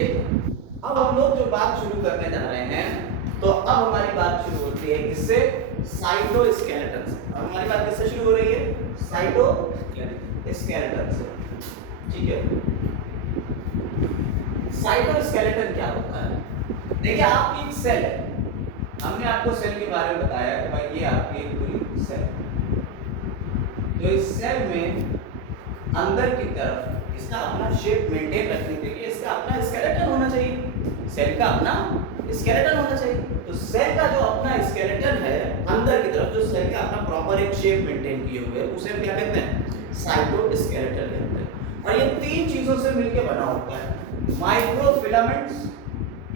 अब हम लोग जो बात शुरू करने जा रहे हैं, तो अब हमारी बात शुरू होती है किससे? साइटोस्केलेटन से। अब हमारी बात किससे शुरू हो रही है? साइटोस्केलेटन से। ठीक है, साइटोस्केलेटन क्या होता है? देखिए, आपकी एक सेल है, हमने आपको सेल के बारे में बताया कि भाई ये आपकी एक पूरी सेल है। तो इस सेल में अंदर की तरफ इसका अपना शेप मेंटेन रखने के लिए इसका अपना स्केलेटन होना चाहिए। सेल का अपना स्केलेटन होना चाहिए। तो सेल का जो अपना स्केलेटन है अंदर की तरफ, जो सेल का अपना प्रॉपर एक शेप मेंटेन किए हुए, उसे हम क्या कहते हैं? साइटोस्केलेटन कहते हैं। और ये तीन चीजों से मिलकर बना होता है: microfilaments,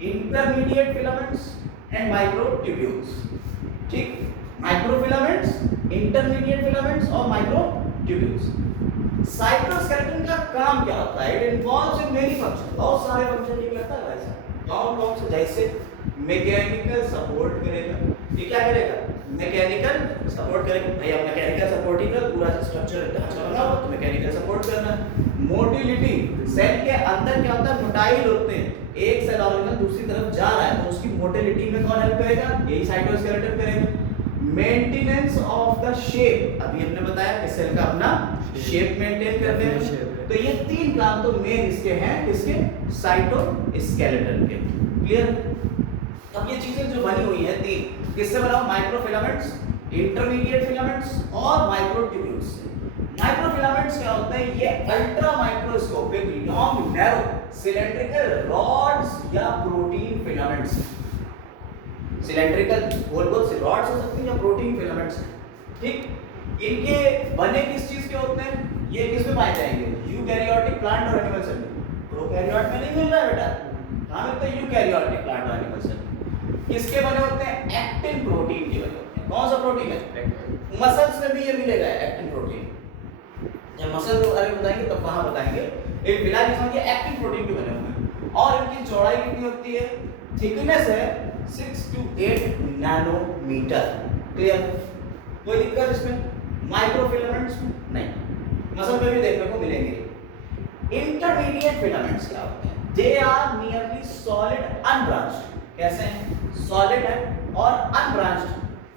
intermediate filaments and microtubules. ठीक, माइक्रोफिलामेंट्स, इंटरमीडिएट फिलामेंट्स और माइक्रोट्यूब्यूल्स। साइटोस्केलेटन का काम क्या होता है? It involves in many function, बहुत सारे फंक्शन ये करता है वैसे। कौन से? जैसे मैकेनिकल सपोर्ट करेगा। ये क्या करेगा? मैकेनिकल सपोर्ट करेगा। भैया मैकेनिकल सपोर्ट ही का पूरा स्ट्रक्चर ढांचा बना हुआ, तो मैकेनिकल सपोर्ट करना है। मोटिलिटी, सेल के अंदर क्या होता है? मोटाइल होते हैं, एक सेल ऑर्गेनल दूसरी तरफ जा रहा है, तो उसकी मोटिलिटी में कौन हेल्प करेगा? यही साइटोस्केलेटन करेगा। मेंटेनेंस ऑफ द शेप, अभी हमने बताया कि सेल का अपना शेप मेंटेन करते हैं। तो ये तीन काम तो मेन इसके हैं, किसके? साइटोस्केलेटन के। क्लियर? अब ये चीजें जो बनी हुई हैं तीन, किससे बना? माइक्रोफिलामेंट्स, इंटरमीडिएट फिलामेंट्स और माइक्रोट्यूब्यूल्स से। माइक्रोफिलामेंट्स क्या होते हैं? ये ultra microscopic long narrow cylindrical rods या प्रोटीन फिलामेंट्स। सिलेंड्रिकल गोल गोल से रॉड्स हो सकती हैं या प्रोटीन फिलामेंट्स। ठीक, इनके बने किस चीज के होते हैं? ये किस में पाए जाएंगे? यूकैरियोटिक प्लांट और एनिमल सेल में। प्रोकैरियोट में नहीं मिल रहा है बेटा, कहां मिलता है? यूकैरियोटिक प्लांट और एनिमल सेल में। किसके बने होते हैं? एक्टिन प्रोटीन के बने होते हैं। कौन सा प्रोटीन है? मसल्स में भी ये मिलेगा एक्टिन प्रोटीन। जब मसल के बारे में बताएंगे तब कहां बताएंगे? एक फिलहाल इसमें ये एक्टिन प्रोटीन के बने हुए हैं। और इनकी चौड़ाई कितनी होती है? थिकनेस है 6 to 8 नैनोमीटर। क्लियर? कोई दिक्कत इसमें? माइक्रोफिलामेंट्स में नहीं, मसल में भी देखने को मिलेंगे। इंटरमीडिएट फिलामेंट्स क्या होते हैं? They are nearly solid unbranched. कैसे हैं? सॉलिड है और अनब्रांच्ड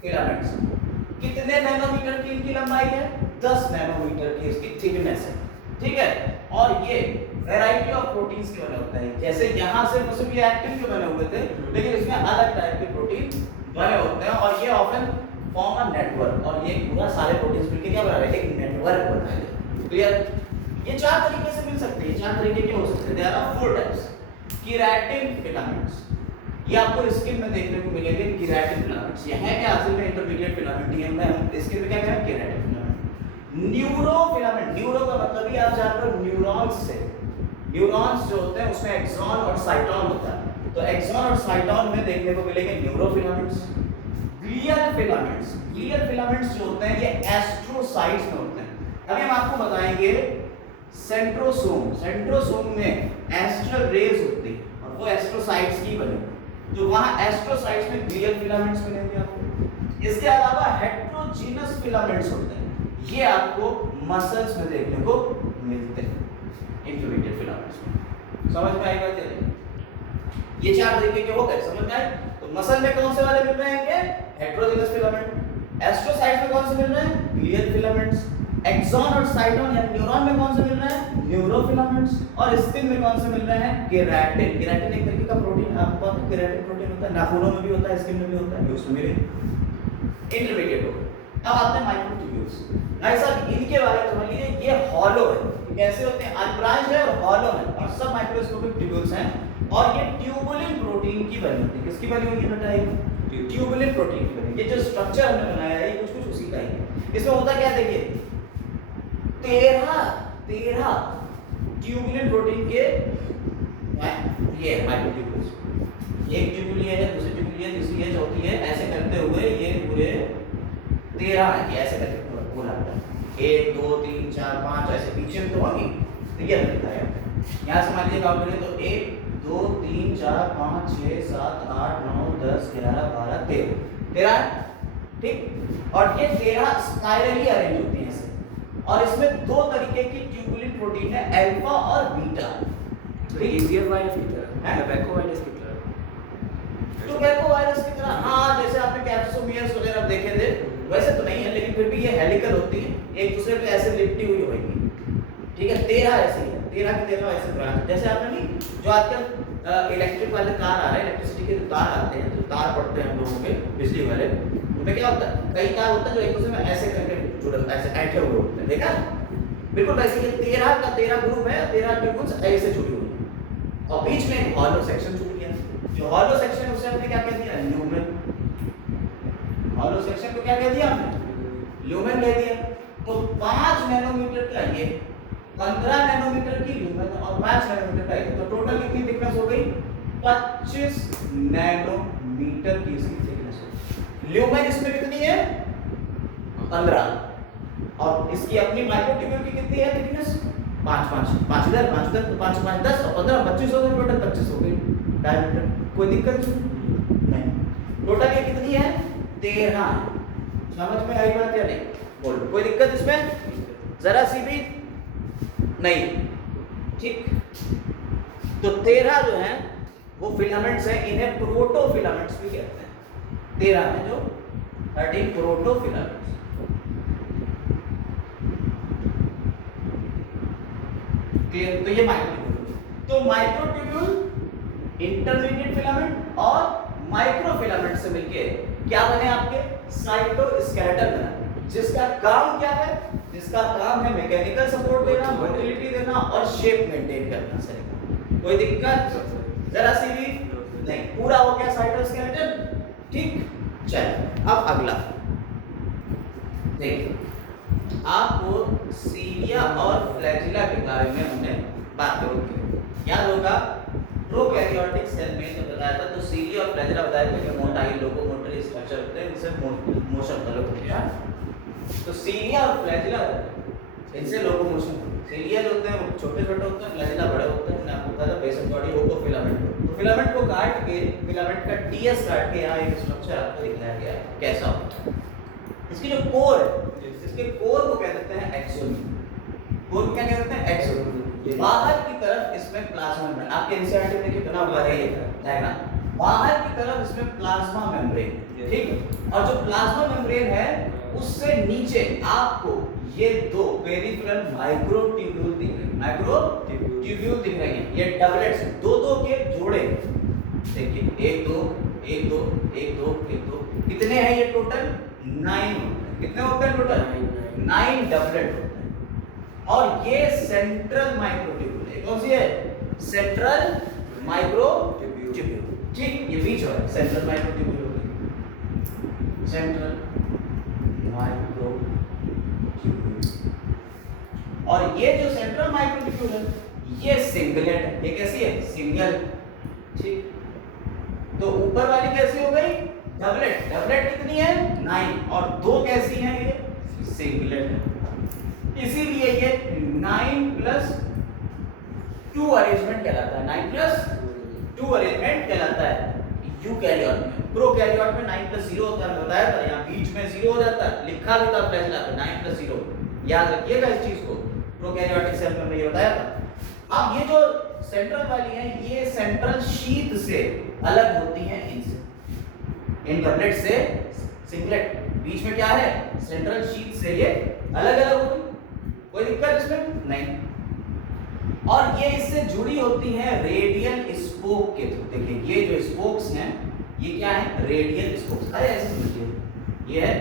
फिलामेंट्स। कितने नैनोमीटर की इनकी लंबाई है? 10 नैनोमीटर की इसकी थिकनेस है। ठीक है, और ये वैरायटी ऑफ प्रोटीन्स के बने होते हैं। जैसे यहाँ से सिर्फ ये एक्टिन के बने हुए थे, लेकिन इसमें अलग टाइप के प्रोटीन बने होते हैं और ये ऑफन फॉर्म अ नेटवर्क। और ये पूरा सारे प्रोटीन्स मिलकर क्या बना रहे हैं? एक नेटवर्क बना रहे हैं। क्लियर? ये चार तरीके से मिल सकते हैं। चार तरीके के हो सकते हैं। There are 4 types. Keratin filaments, ये आपको स्किन में देखने को मिलेंगे। केराटिन फिलामेंट्स ये है क्या? असल में इंटरमीडिएट फिलामेंट ही है। हम स्किन में क्या करें? Keratin filament. न्यूरोफिलामेंट, न्यूरो का मतलब ही आप जान रहे हो न्यूरॉन्स से। न्यूरॉन्स जो होते हैं उसमें एक्सॉन और साइटोन होता है, तो एक्सॉन और साइटोन में देखने को मिलेंगे neurofilaments. Glial filaments, glial filaments जो होते हैं ये एस्ट्रोसाइट्स में होते हैं। अभी हम आपको बताएंगे सेंट्रोसोम। सेंट्रोसोम में एस्ट्रल रेज होती है और वो एस्ट्रोसाइट्स की बने, तो वहां एस्ट्रोसाइट्स में ग्लियल फिलामेंट्स मिलेंगे आपको। इसके अलावा हेटेरोजीनस फिलामेंट्स होते हैं, ये आपको मसल्स में देखने को मिलते हैं, इंटरमीडिएट फिलामेंट्स में। समझ में आएगा? चलिए, ये चार तरीके के हो गए, समझ में आए? तो मसल में कौन से वाले मिल रहे हैं? Heterogeneous filament. एस्ट्रोसाइट्स में कौन से मिल रहे हैं? Glial filaments. एक्सॉन और साइटोन यानी न्यूरॉन में कौन से मिल रहे हैं? न्यूरोफिलामेंट्स। और स्किन में कौन से मिल रहे हैं? केराटिन। केराटिन एक तरीके का प्रोटीन, आपको पता है केराटिन प्रोटीन होता है, नाखूनों में भी होता है, स्किन में भी होता है, ये उसमें मिले। इंटरमीडिएट हो गए। अब आते हैं माइक्रोट्यूब्यूल्स। भाई साहब इनके बारे में समझ लीजिए, ये हॉलो है। कैसे होते हैं? अनब्रांच्ड है और हॉलो है और सब माइक्रोस्कोपिक ट्यूब्यूल्स हैं। और ये ट्यूबुलिन प्रोटीन की बनी होती है। किसकी बनी हुई है बेटा? ये ट्यूबुलिन प्रोटीन की बनी। ये जो स्ट्रक्चर हमने बनाया है ये कुछ कुछ उसी का ही है। इसमें होता क्या है? देखिए 13 ट्यूबुलिन प्रोटीन के ये माइक्रोट्यूब्यूल्स। एक ट्यूबुल ये है, दूसरी ट्यूबुल ये, तीसरी है, चौथी है, ऐसे करते हुए ये पूरे 13 है। ऐसे करके पूरा बोला 1 2 3 4 5 ऐसे पीछे में तो होंगी। तो ये लिखा है यहाँ से मान लीजिए काउंट करें तो 1 2 3 4 5 6 7 8 9 10 11 12 13 ठीक। और ये 13 स्पाइरली अरेंज होती हैं ऐसे। और इसमें दो तरीके की ट्यूबुलिन प्रोटीन है, अल्फा और बीटा। तो ईजीएफ वाला फीचर है टोबैको वायरस की तरह। टोबैको वायरस की तरह, हाँ, जैसे आपने कैप्सोमियर्स वगैरह देखे थे वैसे तो नहीं है, लेकिन फिर भी ये हेलिकल होती है, एक दूसरे पे ऐसे लिपटी हुई होगी। ठीक है, 13 ऐसे ही है, 13 के 13 ऐसे ब्रांच, जैसे आपने नहीं जो आजकल इलेक्ट्रिक वाले तार आ रहे हैं, इलेक्ट्रिसिटी के जो तार आते हैं, जो तार पड़ते हैं हम लोगों के बिजली वाले, उनमें क्या होता है, कई तार होता है जो एक दूसरे में ऐसे करके जुड़े, ऐसे ऐठे हुए होते हैं, देखा? बिल्कुल वैसे ये 13 का 13 ग्रुप है, 13 ट्यूब्स ऐसे जुड़ी हुई है, और बीच में एक हॉलो सेक्शन छूट गया। जो हॉलो सेक्शन है उसे हमने क्या कह दिया? ल्यूमेन। हॉलो सेक्शन को क्या कह दिया हमने? ल्यूमेन कह दिया। तो 5 नैनोमीटर का ये, 15 नैनोमीटर की ल्यूमेन और 5 नैनोमीटर का ये, तो टोटल कितनी थिकनेस हो गई? 25 नैनोमीटर की इसकी थिकनेस है। ल्यूमेन इसमें कितनी है? 15, और इसकी अपनी माइक्रोट्यूब्यूल की कितनी है थिकनेस? 5 इधर 5 तो 5 5 10 और 15 25 हो गई, टोटल 25 हो गई डायमीटर। कोई दिक्कत नहीं। टोटल ये कितनी है? 13 है। समझ में आई बात या नहीं? बोलो, कोई दिक्कत इसमें जरा सी भी नहीं? ठीक, तो 13 जो है वो फिलामेंट्स हैं, इन्हें प्रोटोफिलामेंट्स भी कहते हैं। 13 है जो 13 प्रोटोफिलामेंट्स। क्लियर? तो ये माइक्रोट्यूब्यूल, तो माइक्रोट्यूब्यूल इंटरमीडिएट फिलामेंट और माइक्रोफिलामेंट से मिलके क्या बने आपके? साइटोस्केलेटन बना, जिसका काम क्या है? जिसका काम है मैकेनिकल सपोर्ट देना, मोटिलिटी देना और शेप मेंटेन करना। सही, कोई दिक्कत जरा सी भी नहीं? पूरा हो गया साइटोस्केलेटन। ठीक, चलिए अब अगला देखिए, आपको सीलिया और फ्लैजिला के बारे में हमने बात करी, याद होगा? प्रोकैरियोटिक सेल में जब बताया था तो सीलिया और फ्लैजिला बताया था कि मोटाई लोकोमोटरी स्ट्रक्चर होते हैं, इनसे मोशन डेवलप होता है। तो सीलिया और फ्लैजिला इनसे लोकोमोशन, सीलिया जो होते हैं वो छोटे छोटे होते हैं, फ्लैजिला बड़े होते हैं। मैंने आपको बताया था बेसल बॉडी होको फिलामेंट। तो फिलामेंट को काट के, फिलामेंट का टीएस काट के यहाँ एक स्ट्रक्चर आपको दिखाया गया है कैसा होता है। इसकी जो कोर है, इसके कोर को कह देते हैं एक्सोनियम। कोर को क्या कहते हैं? एक्सोनियम। बाहर की तरफ इसमें प्लाज्मा मेम्ब्रेन, आपके एनसीईआरटी में देखिए बना हुआ है ये डायग्राम। बाहर की तरफ इसमें प्लाज्मा मेम्ब्रेन, ठीक, और जो प्लाज्मा मेम्ब्रेन है उससे नीचे आपको ये दो पेरिफेरल माइक्रोट्यूब्यूल दिख रहे हैं, माइक्रोट्यूब्यूल दिख रहे हैं। ये डबलेट्स, दो दो के जोड़े, देखिए 1 2 1 2 1 2 1 2, कितने हैं ये टोटल? 9 होते हैं। कितने होते हैं टोटल? 9 डबलेट होते हैं। और ये सेंट्रल माइक्रोट्यूब्यूल है। कौन सी है? Central microtubule. ठीक, ये बीच है सेंट्रल माइक्रोट्यूब्यूल हो गई, सेंट्रल माइक्रोट्यूब्यूल। और ये जो सेंट्रल माइक्रोट्यूब्यूल है ये सिंगलेट है। ये कैसी है? सिंगल। ठीक, तो ऊपर वाली कैसी हो गई? डबलेट। डबलेट कितनी है? 9, और दो कैसी हैं? ये सिंगलेट है। इसीलिए ये 9 + 2 अरेंजमेंट कहलाता है। 9 + 2 अरेंजमेंट कहलाता है यूकैरियोट में। प्रोकैरियोट में 9 + 0 होता है, बताया था। यहाँ बीच में 0 हो जाता है, लिखा भी था फ्लैजिला पे 9 + 0। याद रखिएगा इस चीज को, प्रोकैरियोटिक सेल में हमने ये बताया था। अब ये जो सेंट्रल वाली है ये सेंट्रल शीथ से अलग होती है इनसे, इन डबलेट से सिंगलेट। बीच में क्या है? सेंट्रल शीथ से ये अलग अलग होती, कोई दिक्कत इसमें नहीं। और ये इससे जुड़ी होती है रेडियल स्पोक के थ्रू। देखिए ये जो स्पोक्स हैं ये क्या है? Radial spokes. अरे ऐसे समझिए, ये है,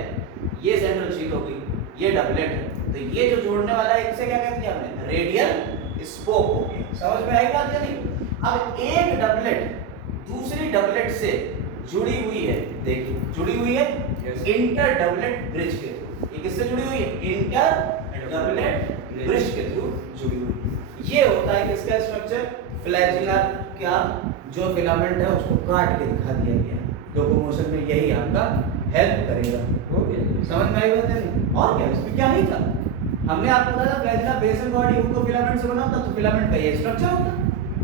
ये सेंट्रल शीथ हो गई, ये डबलेट है, तो ये जो जोड़ने वाला है इसे क्या कहते हैं हमने? रेडियल स्पोक हो गया। समझ में आई बात या नहीं? अब एक डबलेट दूसरी डबलेट से जुड़ी हुई है, देखिए जुड़ी हुई है इंटर डबलेट ब्रिज के थ्रू। ये किससे जुड़ी हुई है? इंटर डबलेट ब्रिज के थ्रू जुड़ी हुई है। ये होता है किसका स्ट्रक्चर? फ्लैजिला का जो फिलामेंट है उसको काट के दिखा दिया गया। लोकोमोशन में यही आपका हेल्प करेगा। हो गया? समझ में आई बात है? और क्या इसमें क्या नहीं था? हमने आपको बताया था फ्लैजिला बेसल बॉडी हुको फिलामेंट से बना होता, तो फिलामेंट का ये स्ट्रक्चर होता।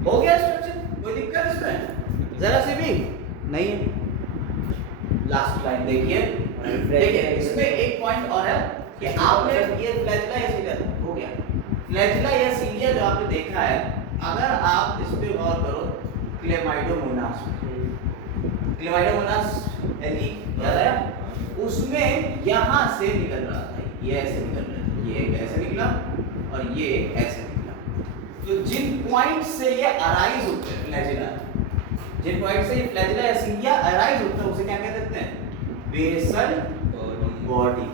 हो गया स्ट्रक्चर, कोई दिक्कत इसमें जरा सी भी नहीं है। लास्ट लाइन देखिए, देखिए इसमें एक पॉइंट और है कि आपने ये फ्लैजिला या सीलिया हो गया, फ्लैजिला या सीलिया जो आपने देखा है, अगर आप इस पे गौर करो क्लेमाइडोमोनास, क्लेमाइडोमोनास याद आया, उसमें यहाँ से निकल रहा था, ये ऐसे निकल रहा था, ये ऐसे निकला और ये ऐसे निकला। तो जिन पॉइंट से ये अराइज होते हैं फ्लैजिला, जिन पॉइंट से ये फ्लैजिला या सिलिया अराइज होते हैं उसे क्या कह देते हैं? Basal body.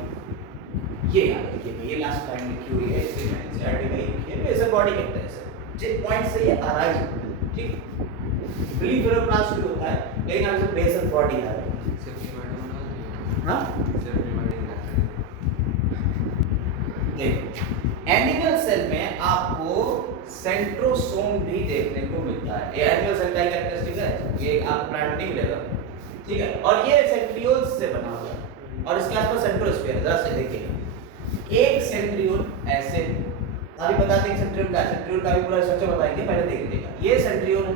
ये याद रखिए, ये लास्ट टाइम लिखी हुई है इसे एनसीईआरटी में लिखी है, बेसल बॉडी कहते हैं इसे, जिन पॉइंट से ये अराइज होते हैं। ठीक, ब्लीफेरोप्लास्ट भी होता है लेकिन हम इसे बेसल बॉडी याद रखेंगे। हाँ, देखो एनिमल सेल में आपको सेंट्रोसोम भी देखने को मिलता है। ये एनिमल सेल का कैरेक्टरिस्टिक है, ये आपको प्लांट नहीं मिलेगा, ठीक है। और ये सेंट्रियोल्स से बना हुआ है और इसके आसपास सेंट्रोस्फीयर है। जरा से देखिए, एक सेंट्रियोल ऐसे, अभी बताते हैं सेंट्रियोल का भी पूरा स्ट्रक्चर बताएंगे, पहले देख लीजिएगा। ये सेंट्रियोल है,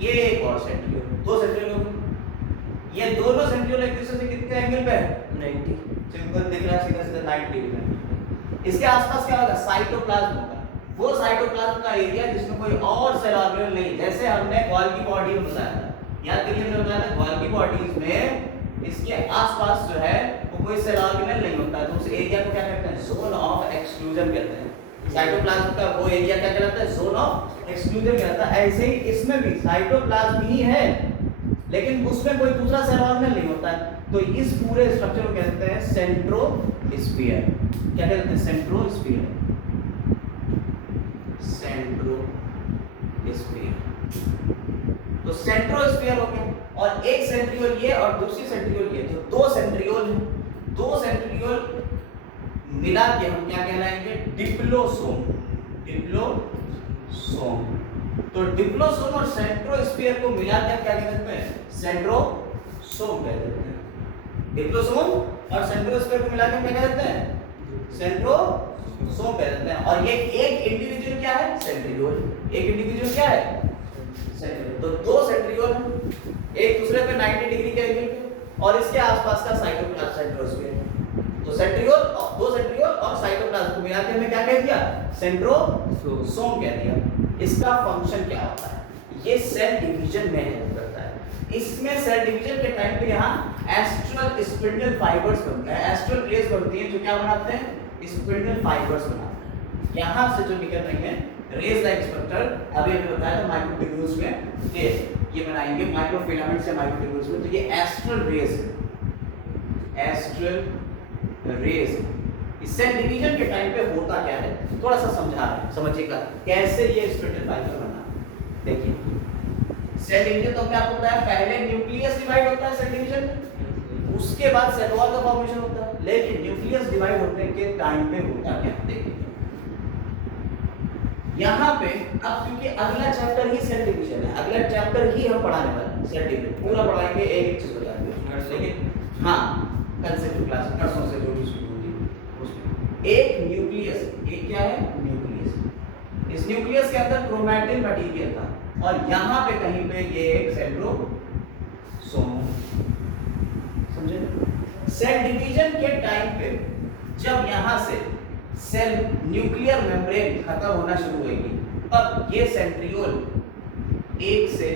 ये एक और सेंट्रियोल, दो सेंट्रियोल होंगे। ये दोनों सेंट्रियोल एक दूसरे से कितने एंगल पे है? 90। सिंपल दिख रहा है, सीधा सीधा 90 डिग्री में। इसके आसपास क्या होगा? साइटोप्लाज्म होगा, वो साइटोप्लाज्म का एरिया जिसमें कोई और सेल ऑर्गेनेल नहीं, जैसे हमने गोल्गी बॉडी में बताया था, याद करिए हमने बताया था गोल्गी बॉडीज में इसके आसपास जो है वो कोई सेल ऑर्गेनेल नहीं होता, तो उस एरिया को क्या कहते हैं? जोन ऑफ एक्सक्लूजन कहते हैं। साइटोप्लाज्म का वो एरिया क्या कहलाता है? जोन ऑफ एक्सक्लूजन कहलाता है। ऐसे ही इसमें भी साइटोप्लाज्म ही है लेकिन उसमें कोई दूसरा सेल ऑर्गेनेल नहीं होता है, तो इस पूरे स्ट्रक्चर को कहते हैं सेंट्रोस्फीयर। क्या कहते हैं? सेंट्रोस्फीयर, सेंट्रोस्फीयर। तो सेंट्रोस्फीयर हो गया और एक सेंट्रियोल ये और दूसरी सेंट्रियोल ये, तो दो सेंट्रियोल हैं। दो सेंट्रियोल मिला के हम क्या कहलाएंगे? डिप्लोसोम। डिप्लोसोम। तो डिप्लोसोम और सेंट्रोस्फीयर को मिला के क्या कहते हैं? सेंट्रोसोम कहते हैं। डिप्लोसोम और सेंट्रोस्फीयर को मिला के क्या कहते हैं? सेंट्रोसोम कहते हैं। और ये एक इंडिविजुअल क्या है? सेंट्रियोल। एक इंडिविजुअल क्या है? सेंट्रियोल। तो दो सेंट्रियोल एक दूसरे पे 90 डिग्री के एंगल पे और इसके आसपास का साइटोप्लाज्म सेंट्रोस्फीयर। तो सेंट्रियोल, दो सेंट्रियोल और साइटोप्लाज्म को मिला के हमने क्या कह दिया? सेंट्रोसोम कह दिया। इसका फंक्शन क्या होता है? ये सेल डिवीजन में हेल्प करता है। इसमें सेल डिवीजन के टाइम पे यहाँ एस्ट्रल स्पिंडल फाइबर्स बनते हैं, एस्ट्रल रेज बनती हैं जो क्या बनाते हैं? स्पिंडल फाइबर्स बनाते हैं। यहाँ से जो निकल रही है रेज लाइक स्ट्रक्चर, अभी हमने बताया था माइक्रोट्यूब्यूल्स में ये बनाएंगे माइक्रोफिलामेंट्स या माइक्रोट्यूब्यूल्स में, तो ये एस्ट्रल रेज है, एस्ट्रल रेज। इस सेल डिवीजन के टाइम पे होता क्या है थोड़ा सा समझा रहे हैं, समझिएगा कैसे ये स्पिंडल फाइबर बना। देखिए सेल डिवीजन तो हमने आपको बताया पहले न्यूक्लियस डिवाइड होता है सेल डिवीजन में, उसके बाद सेल वॉल का फॉर्मेशन होता है। लेकिन न्यूक्लियस डिवाइड होने के टाइम पे होता क्या? देखिए यहाँ पे अब क्योंकि अगला चैप्टर ही सेल डिवीजन है, अगला चैप्टर ही हम पढ़ाने वाले हैं सेल डिवीजन, पूरा पढ़ाएंगे एक एक चीज बताएंगे। लेकिन हाँ कंसेप्ट क्लास परसों से जो भी शुरू होगी उसमें एक न्यूक्लियस, एक क्या है? न्यूक्लियस। इस न्यूक्लियस के अंदर क्रोमैटिन मटेरियल था और यहाँ पे कहीं पे ये एक सेंट्रोसोम, समझे? सेल डिवीजन के टाइम पे जब यहाँ से सेल न्यूक्लियर मेम्ब्रेन खत्म होना शुरू होगी तब ये सेंट्रियोल 1 से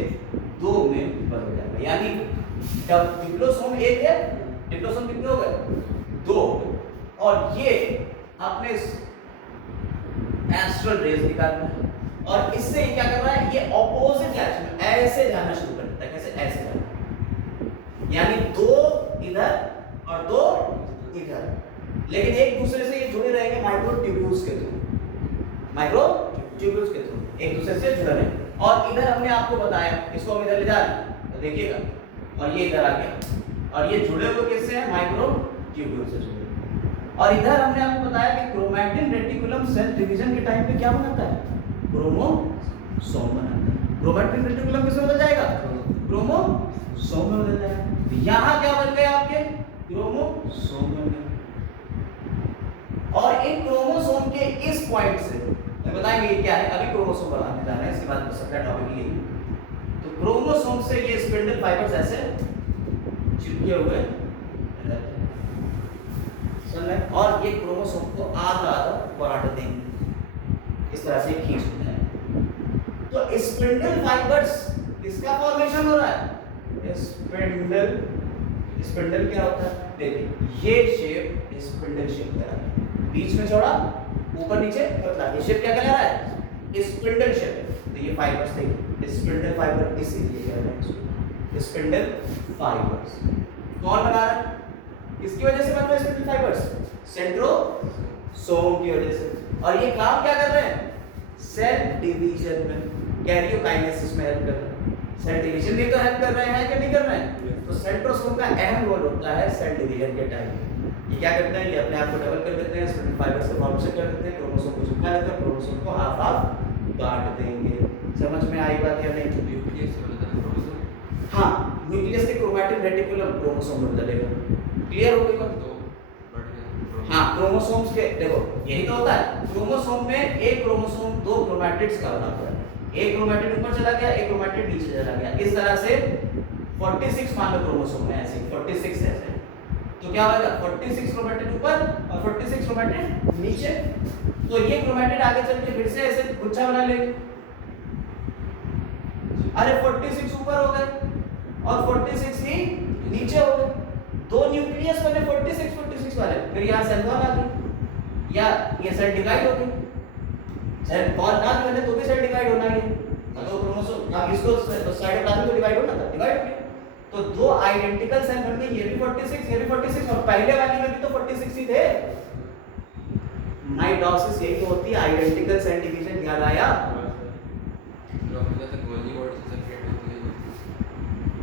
2 में बदल जाएगा। यानी जब डिप्लोसोम 1 है, डिप्लोसोम कितने हो गए? 2। और ये अपने एस्ट्रल रेज निकाल रहा है और इससे क्या कर रहा है? ये ऑपोजिट डायरेक्शन में ऐसे जाना शुरू कर देता है। कैसे? ऐसे जाना, यानी 2 इधर और 2 इधर, लेकिन एक दूसरे से ये जुड़े रहेंगे माइक्रोट्यूब्यूल्स के थ्रू, माइक्रोट्यूब्यूल्स के थ्रू एक दूसरे से जुड़े रहेंगे। और इधर हमने आपको बताया इसको हम इधर ले जा रहे हैं तो देखिएगा, और ये इधर आ गया और ये जुड़े हुए किससे हैं? माइक्रोट्यूब्यूल से जुड़े। और इधर हमने आपको बताया कि क्रोमैटिन रेटिकुलम सेल डिवीजन के टाइम पे क्या बनाता है? क्रोमोसोम बनाता है। क्रोमैटिन रेटिकुलम किसमें बदल जाएगा? क्रोमोसोम में बदल जाएगा। यहाँ क्या बन गए आपके? क्रोमोसोम बन गए। और इन क्रोमोसोम के इस पॉइंट से मैं बताएंगे ये क्या है, अभी क्रोमोसोम बनाने जा रहे हैं, इसके बाद सबका टॉपिक ये। तो क्रोमोसोम से ये स्पिंडल फाइबर्स ऐसे चिपके हुए और ये क्रोमोसोम को आधा आधा बांट देंगे, इस तरह से खींचते हैं। तो स्पिंडल फाइबर्स फॉर्मेशन हो रहा है? स्पिंडल। स्पिंडल क्या होता है? देखिए ये शेप स्पिंडल शेप का है, बीच में चौड़ा, ऊपर नीचे पतला। ये शेप क्या कहला रहा है? Spindle shape. तो ये फाइबर्स थे, स्पिंडल फाइबर इसीलिए कह रहे हैं स्पिंडल फाइबर्स। कौन बना रहा है? किसकी वजह से बन रहे हैं स्पिंडल फाइबर्स? सेंट्रोसोम की वजह से। और ये काम क्या कर रहे हैं? सेल डिवीजन में, कैरियोकाइनेसिस में हेल्प कर रहे हैं। सेल डिवीजन में तो हेल्प कर रहे हैं कि नहीं कर रहे हैं? तो सेंट्रोसोम का अहम रोल होता है सेल डिवीजन के टाइम। ये क्या करते हैं? ये अपने आप को डबल कर देते हैं, स्पिंडल फाइबर्स का फॉर्मेशन कर देते हैं, क्रोमोसोम को चिपका देते हैं, क्रोमोसोम को हाफ हाफ बांट देंगे। समझ में आई बात या नहीं? हाँ, न्यूक्लियस से क्रोमैटिन रेटिकुलम क्रोमोसोम में बदलेगा। क्लियर हो गई बात? हाँ, क्रोमोसोम्स के देखो यही तो होता है। क्रोमोसोम में एक क्रोमोसोम दो क्रोमैटिड्स का बना हुआ है, एक क्रोमैटिड ऊपर चला गया, एक क्रोमैटिड नीचे चला गया। इस तरह से 46 मान लो क्रोमोसोम है, ऐसे 46 ऐसे। तो क्या होगा? 46 क्रोमैटिड ऊपर और 46 क्रोमैटिड नीचे। तो ये क्रोमैटिड आगे चल के फिर से ऐसे गुच्छा बना लेंगे। अरे 46 ऊपर हो गए और 46 ही नीचे हो गए। दो न्यूक्लियस बने 46 वाले, फिर यहाँ सेल वॉल आ गई या ये सेल डिवाइड हो गई। सेल वॉल ना भी बने तो भी सेल डिवाइड होना ही है। दो क्रोमोसोम अब इसको साइटोप्लाज्म को डिवाइड होना था, डिवाइड हो गया। तो दो आइडेंटिकल सेल बन गए, ये भी 46 ये भी 46 और पहले वाली में भी तो 46 ही थे। माइटोसिस यही तो होती है, आइडेंटिकल सेल डिवीजन। याद आया?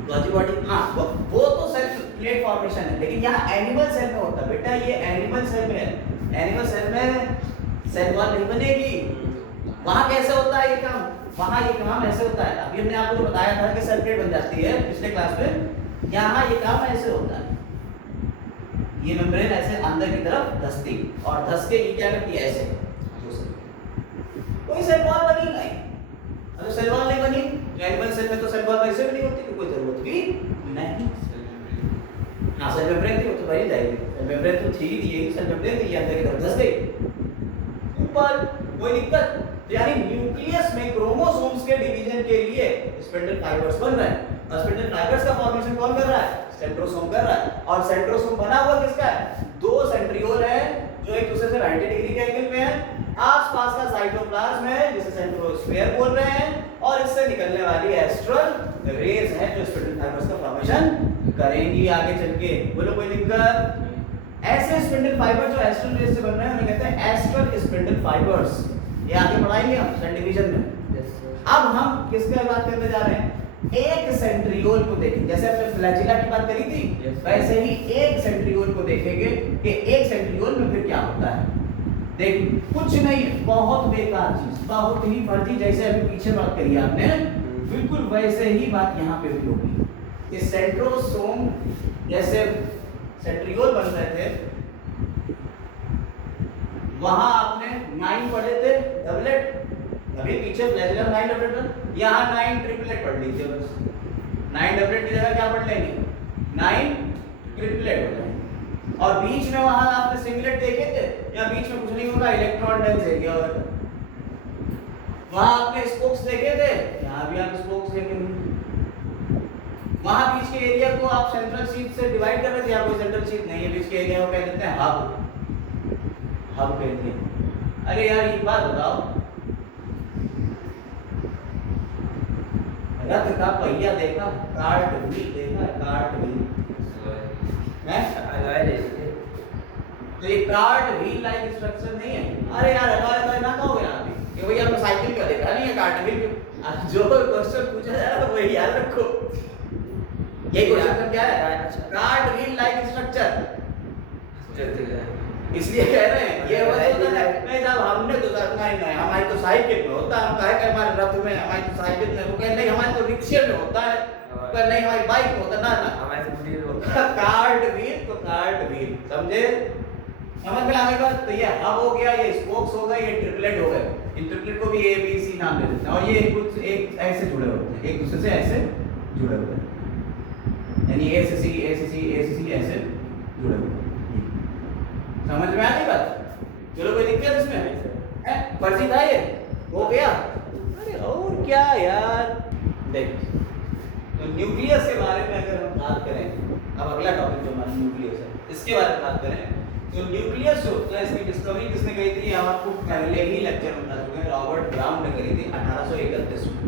गॉजी बॉडी, हाँ वो तो सेल प्लेट फॉर्मेशन है, लेकिन यहाँ एनिमल सेल में होता है बेटा। ये एनिमल सेल में है, एनिमल सेल में सेल वॉल नहीं बनेगी। वहाँ कैसे होता है ये काम? वहाँ ये काम ऐसे होता है। अभी हमने आपको जो बताया था कि सेल प्लेट बन जाती है पिछले क्लास में, यहाँ ये काम ऐसे होता है। ये मेम्ब्रेन ऐसे अंदर की तरफ धसती और धस के ये क्या करती है? ऐसे। कोई सेल वॉल बनी नहीं। अगर सेल वॉल नहीं बनी, एनिमल सेल में तो सेल वॉल वैसे भी नहीं होती, तो कोई जरूरत भी नहीं। हाँ, सेल मेम्ब्रेन थी वो तो बनी जाएगी। सेल मेम्ब्रेन तो थी ये, सेल मेम्ब्रेन थी, अंदर की तरफ धस गई ऊपर, कोई दिक्कत। यानी न्यूक्लियस में क्रोमोसोम्स के डिवीजन के लिए स्पिंडल फाइबर्स बन रहे हैं और स्पिंडल फाइबर्स का फॉर्मेशन कौन कर रहा है? सेंट्रोसोम कर रहा है। और सेंट्रोसोम बना हुआ किसका है? दो सेंट्रियोल है जो एक दूसरे से 90 डिग्री के एंगल में है। आसपास का साइटोप्लाज्म है जिसे सेंट्रोस्फेयर बोल रहे हैं, और इससे निकलने वाली एस्ट्रल रेज है जो स्पिंडल फाइबर्स का फॉर्मेशन करेंगी आगे चल के। बोलो कोई दिक्कत? ऐसे स्पिंडल फाइबर जो एस्ट्रल रेज से बन रहे हैं उन्हें कहते हैं एस्ट्रल स्पिंडल फाइबर्स। ये आगे पढ़ाएंगे हम सेल डिवीजन में। अब हम किसकी बात करने जा रहे हैं? एक सेंट्रियोल को देखेंगे। जैसे हमने फ्लैजिला की बात करी थी, वैसे ही एक सेंट्रियोल को देखेंगे कि एक सेंट्रियोल में फिर क्या होता है। देख, कुछ नहीं, बहुत बेकार चीज, बहुत ही फर्जी। जैसे अभी पीछे बात करी आपने, बिल्कुल वैसे ही बात यहाँ पे भी होगी। ये सेंट्रोसोम जैसे सेंट्रियोल बन रहे थे, वहां आपने 9 पढ़े थे डबलेट। अभी पीछे फ्लैजिला 9 डबलेट, यहाँ 9 ट्रिपलेट पढ़ लीजिए बस। 9 डबलेट की जगह क्या पढ़ लेंगे? 9 ट्रिपलेट हो जाएंगे। और बीच में वहां आपने सिंगलेट देखे थे, या बीच में कुछ नहीं होगा, इलेक्ट्रॉन डेंस एरिया होगा। वहां आपने स्पोक्स देखे थे, यहाँ भी आप स्पोक्स देखेंगे। वहां बीच के एरिया को आप सेंट्रल शीट से डिवाइड कर रहे थे, यहाँ कोई सेंट्रल शीट नहीं है, बीच के एरिया को कह देते हैं हब। हब कहते हैं। अरे यार एक बात बताओ, रथ का पहिया देखा? कार्ट व्हील देखा? कार्ट व्हील है? तो ये कार्ट व्हील लाइक स्ट्रक्चर नहीं है। अरे यार अलॉय ना कहोगे आप भी कि भैया आपने साइकिल का देखा नहीं है, कार्ट व्हील। जो क्वेश्चन पूछा जा रहा है वही याद रखो। ये क्वेश्चन क्या है? Cart wheel like structure. इसलिए कह रहे हैं ये होता है नहीं साहब, हमने तो नहीं, हमारी तो साइकिल में होता है। हम कहे कि हमारे रथ में, हमारी तो साइकिल में, वो कहे नहीं हमारे तो रिक्शे में होता है, पर नहीं हमारी बाइक में होता। ना हमारे तो कार्ट व्हील, तो कार्ट व्हील समझे? समझ में आने का। तो ये हब हो गया, ये स्पोक्स हो गए, ये ट्रिपलेट हो गए। इन ट्रिपलेट को भी ए बी सी नाम दे देते हैं। और ये कुछ एक ऐसे जुड़े होते हैं, एक दूसरे से ऐसे जुड़े होते हैं, यानी ए से सी, ए से सी, ए से सी ऐसे जुड़े हुए। समझ में आ गई बात? चलो कोई दिक्कत इसमें है? फर्जी था ये, हो गया। अरे और क्या यार, देख तो न्यूक्लियस के बारे में अगर हम बात करें, अब अगला टॉपिक जो हमारा न्यूक्लियस है, इसके बारे में बात करें तो न्यूक्लियस जो होता है, इसकी डिस्कवरी किसने करी थी, हम आपको पहले ही लेक्चर में बता चुके हैं, रॉबर्ट ब्राउन ने करी थी 1831 में।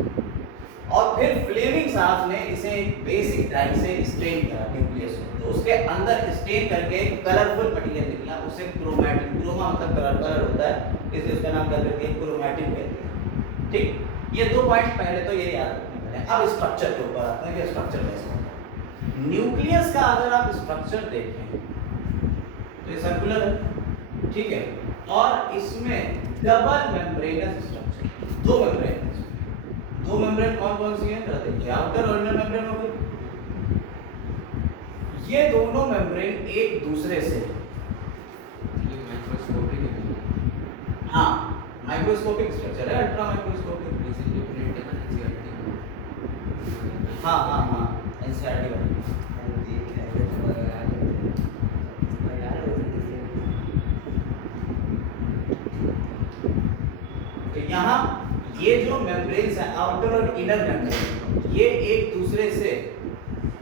और फिर फ्लेमिंग साहब ने इसे एक बेसिक डाई से स्टेन करा न्यूक्लियस को, तो उसके अंदर स्टेन करके एक कलरफुल मटेरियल निकला, उसे क्रोमैटिन, क्रोमा मतलब कलर होता है, इसलिए उसका नाम क्या कहते हैं, क्रोमैटिन कहते हैं। ठीक, ये 2 पॉइंट पहले तो ये याद रखने पड़े। अब स्ट्रक्चर के ऊपर आते हैं कि स्ट्रक्चर कैसे होता है। न्यूक्लियस का अगर आप स्ट्रक्चर देखें तो ये सर्कुलर है, ठीक है, और इसमें double membranous structure, 2 membrane. 2 membrane कौन कौन सी हैं, जरा देखिए, आउटर और इनर मेम्ब्रेन हो गई। ये दोनों मेम्ब्रेन एक दूसरे से, ये माइक्रोस्कोपिक है। हाँ, माइक्रोस्कोपिक स्ट्रक्चर है, अल्ट्रा माइक्रोस्कोपिक। बेसिकली प्रिंट है ना एनसीईआरटी। हाँ हाँ हाँ, एनसीईआरटी वाली। तो यहाँ ये जो मेम्ब्रेन्स है, आउटर और इनर मेम्ब्रेन, ये एक दूसरे से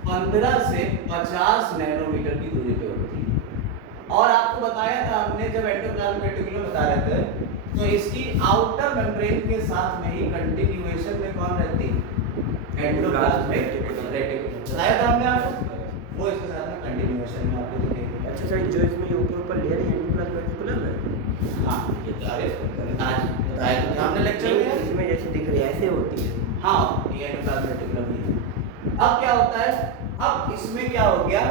15 से 50 नैनोमीटर की दूरी पे होती है। और आपको बताया था हमने जब एंडोप्लाज्मिक रेटिकुलम बता रहे थे, तो इसकी आउटर मेम्ब्रेन के साथ में ही कंटिन्यूएशन में कौन रहती है, एंडोप्लाज्मिक रेटिकुलम बताया था हमने आपको, वो इसके साथ में कंटिन्यूएशन में आपको दिखेगी। अच्छा सर, जो इसमें ये ऊपर लेयर है एंडोप्लाज्मिक रेटिकुलम है। हाँ, ये सारे आज बताया था हमने लेक्चर में, इसमें जैसे दिख रही है ऐसे होती है। हाँ, ये एंडोप्लाज्मिक रेटिकुलम ही है। अब क्या होता है, अब इसमें क्या हो गया,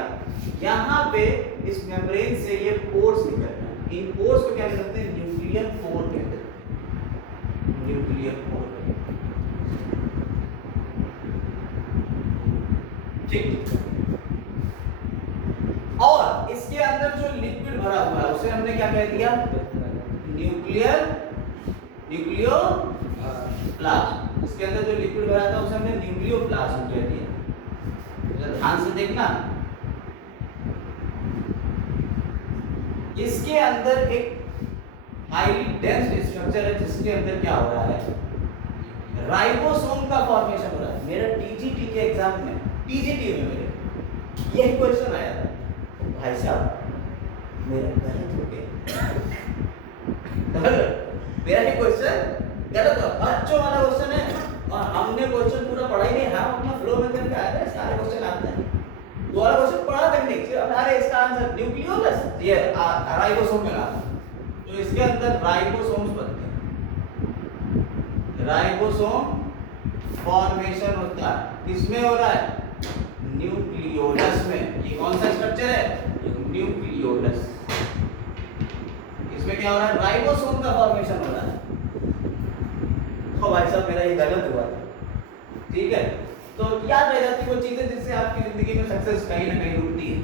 यहाँ पे इस मेम्ब्रेन से ये पोर्स निकल रहे हैं, इन पोर्स को क्या कहते हैं, न्यूक्लियर पोर कहते हैं, न्यूक्लियर पोर। ठीक, और इसके अंदर जो लिक्विड भरा हुआ है उसे हमने क्या कह दिया, न्यूक्लियर न्यूक्लियोप्लाज्म। इसके अंदर जो लिक्विड भरा था उसे हमने न्यूक्लियोप्लाज्म कह दिया। ध्यान से देखना, इसके अंदर एक हाईली डेंस स्ट्रक्चर है, जिसके अंदर क्या हो रहा है, राइबोसोम का फॉर्मेशन हो रहा है। मेरा टीजीटी के एग्जाम में, टीजीटी में मेरे यही क्वेश्चन आया था, भाई साहब मेरा गलत हो गया, मेरा ये क्वेश्चन गलत हो, बच्चों वाला क्वेश्चन है, और हमने क्वेश्चन पूरा पढ़ा ही नहीं, हम अपना फ्लो में करके आए थे, सारे क्वेश्चन आते हैं, दो वाला क्वेश्चन पढ़ा तक नहीं, सिर्फ अरे इसका आंसर न्यूक्लियोलस, ये राइबोसोम में आता, तो इसके अंदर राइबोसोम्स बनते हैं, राइबोसोम फॉर्मेशन होता है, किसमें हो रहा है, न्यूक्लियोलस में। ये कौन सा स्ट्रक्चर है, न्यूक्लियोलस। इसमें क्या हो रहा है, राइबोसोम का फॉर्मेशन हो रहा है। तो भाई साहब मेरा ये गलत हुआ था, ठीक है, तो याद रह जाती वो चीजें जिससे आपकी जिंदगी में सक्सेस कहीं ना कहीं रुकती है।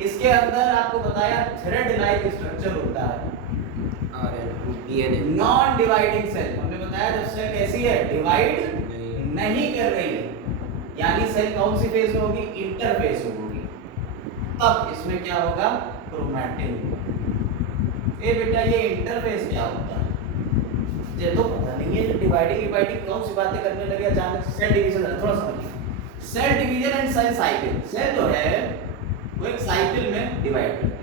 इसके अंदर आपको बताया थ्रेड लाइक स्ट्रक्चर होता है, नॉन डिवाइडिंग सेल। हमने बताया जब सेल कैसी है, डिवाइड नहीं कर रही है, यानी सेल कौन सी फेज में होगी, इंटरफेस होगी, तब इसमें क्या होगा, क्रोमैटिन होगा। ये बेटा ये इंटरफेस क्या होता है, ये तो पता नहीं है, डिवाइडिंग कौन सी बातें करने लगे अचानक। सेल डिवीजन थोड़ा समझिए, cell division and cell cycle. Cell जो है वो एक साइकिल में डिवाइड करती है,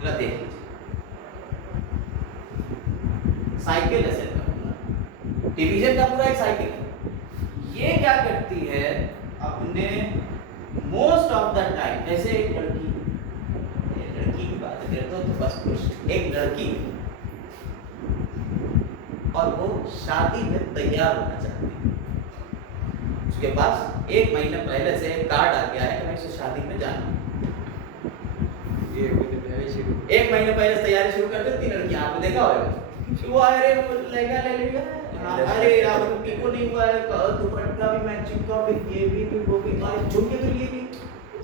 जरा देखिए, साइकिल है सेल का पूरा, डिवीजन का पूरा एक साइकिल है। ये क्या करती है, अपने मोस्ट ऑफ द टाइम, जैसे एक लड़की की बात करते हो तो बस कुछ एक लड़की और वो शादी में तैयार होना चाहती है, उसके पास 1 महीने पहले से एक कार्ड आ गया है कि मैं इसे शादी में जाना, 1 महीने पहले तैयारी शुरू कर देती लड़की। आपने देखा होगा, वो अरे लहंगा ले लिया, अरे यार को नहीं हुआ है, दुपट्टा भी मैचिंग का भी, ये भी वो भी, अरे झुमके तो ये भी,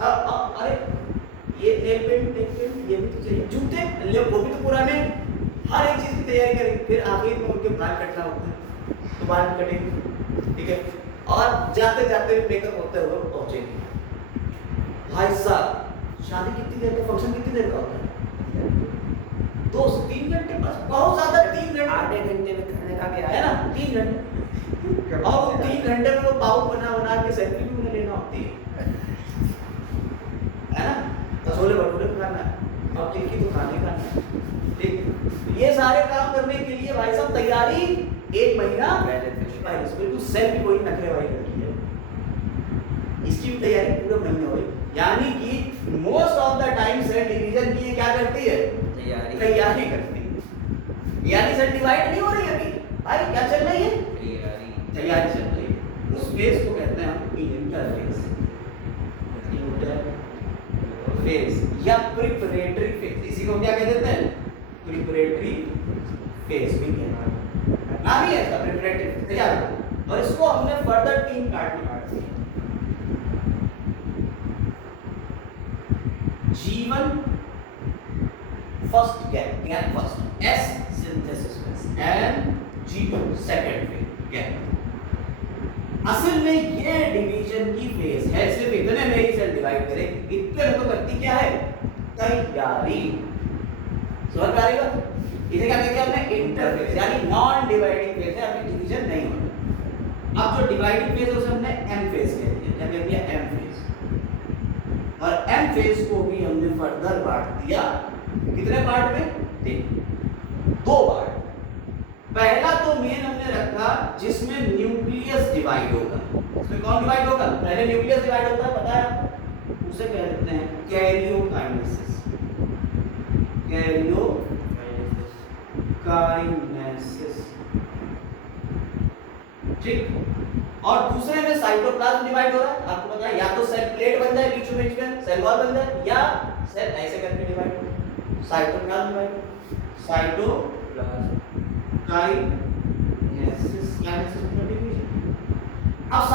अरे ये नेल पेंट ये भी तो चाहिए, जूते ले वो भी तो पुराने, हर एक चीज की तैयारी करेंगे। फिर आखिर में उनके बाल कटना होता है, तो बाल कटेंगे, ठीक है, और जाते जाते मेकअप होते हुए पहुंचेंगे। भाई साहब शादी कितनी देर का, फंक्शन कितनी देर का होता है, 2 से 3 घंटे, बस बहुत ज्यादा 3 घंटे, आधे घंटे में खाने खा के है ना, 3 घंटे। और 3 घंटे में वो पाव बना बना के आके सेल्फी भी उन्हें लेना होती है ना, तो छोले भटूरे खाना है, अब टिक्की तो खाने का है, ठीक है। ये सारे काम करने के लिए भाई साहब तैयारी 1 महीना पहले से, बिल्कुल सेल भी कोई नखरे वाली लड़की है, इसकी भी तैयारी पूरे महीने हो रही। यानी कि most of the time cell division की ये क्या करती है, तैयारी करती है। यानी सेल डिवाइड नहीं हो रही है अभी, भाई क्या चल रही है, तैयारी चल रही है। उस फेज को कहते हैं हम इंटरफेस, इंटरफेस या प्रिपरेटरी फेज। इसी को क्या कहते हैं, प्रिपरेटरी फेज भी कहते हैं, नाम ही है इसका प्रिपरेटरी, तैयार। और इसको हमने फर्दर 3 पार्ट में बांट दिया। G1 first gap first, S synthesis phase, and G2 second phase gap. असल में ये डिवीजन की फेज है, सिर्फ इतने में ही सेल डिवाइड करे, इतने में तो करती क्या है, तैयारी। समझ आ रही बात? इसे क्या कहते हैं हमने, इंटरफेस, यानी नॉन डिवाइडिंग फेज है, अभी डिवीजन नहीं होता। अब जो डिवाइडिंग फेज है उसे हमने एम फेज कह दिया, क्या कह दिया, एम फेज। और एम फेज को भी हमने फर्दर बांट दिया, कितने पार्ट में, 2 पार्ट। पहला तो मेन हमने रखा जिसमें न्यूक्लियस डिवाइड होगा। उसमें कौन डिवाइड होगा, पहले न्यूक्लियस डिवाइड होता है, पता है, उसे कह देते हैं कैरियोकाइनेसिस, कैरियोकाइनेसिस, ठीक। और दूसरे में साइटोप्लाज्म डिवाइड हो रहा है, आपको पता है, या तो सेल प्लेट बन जाए बीच में सेल वॉल बन जाए, या सेल ऐसे करके डिवाइड हो, cytoplasm divide, cytoplasm kinesis, division. अब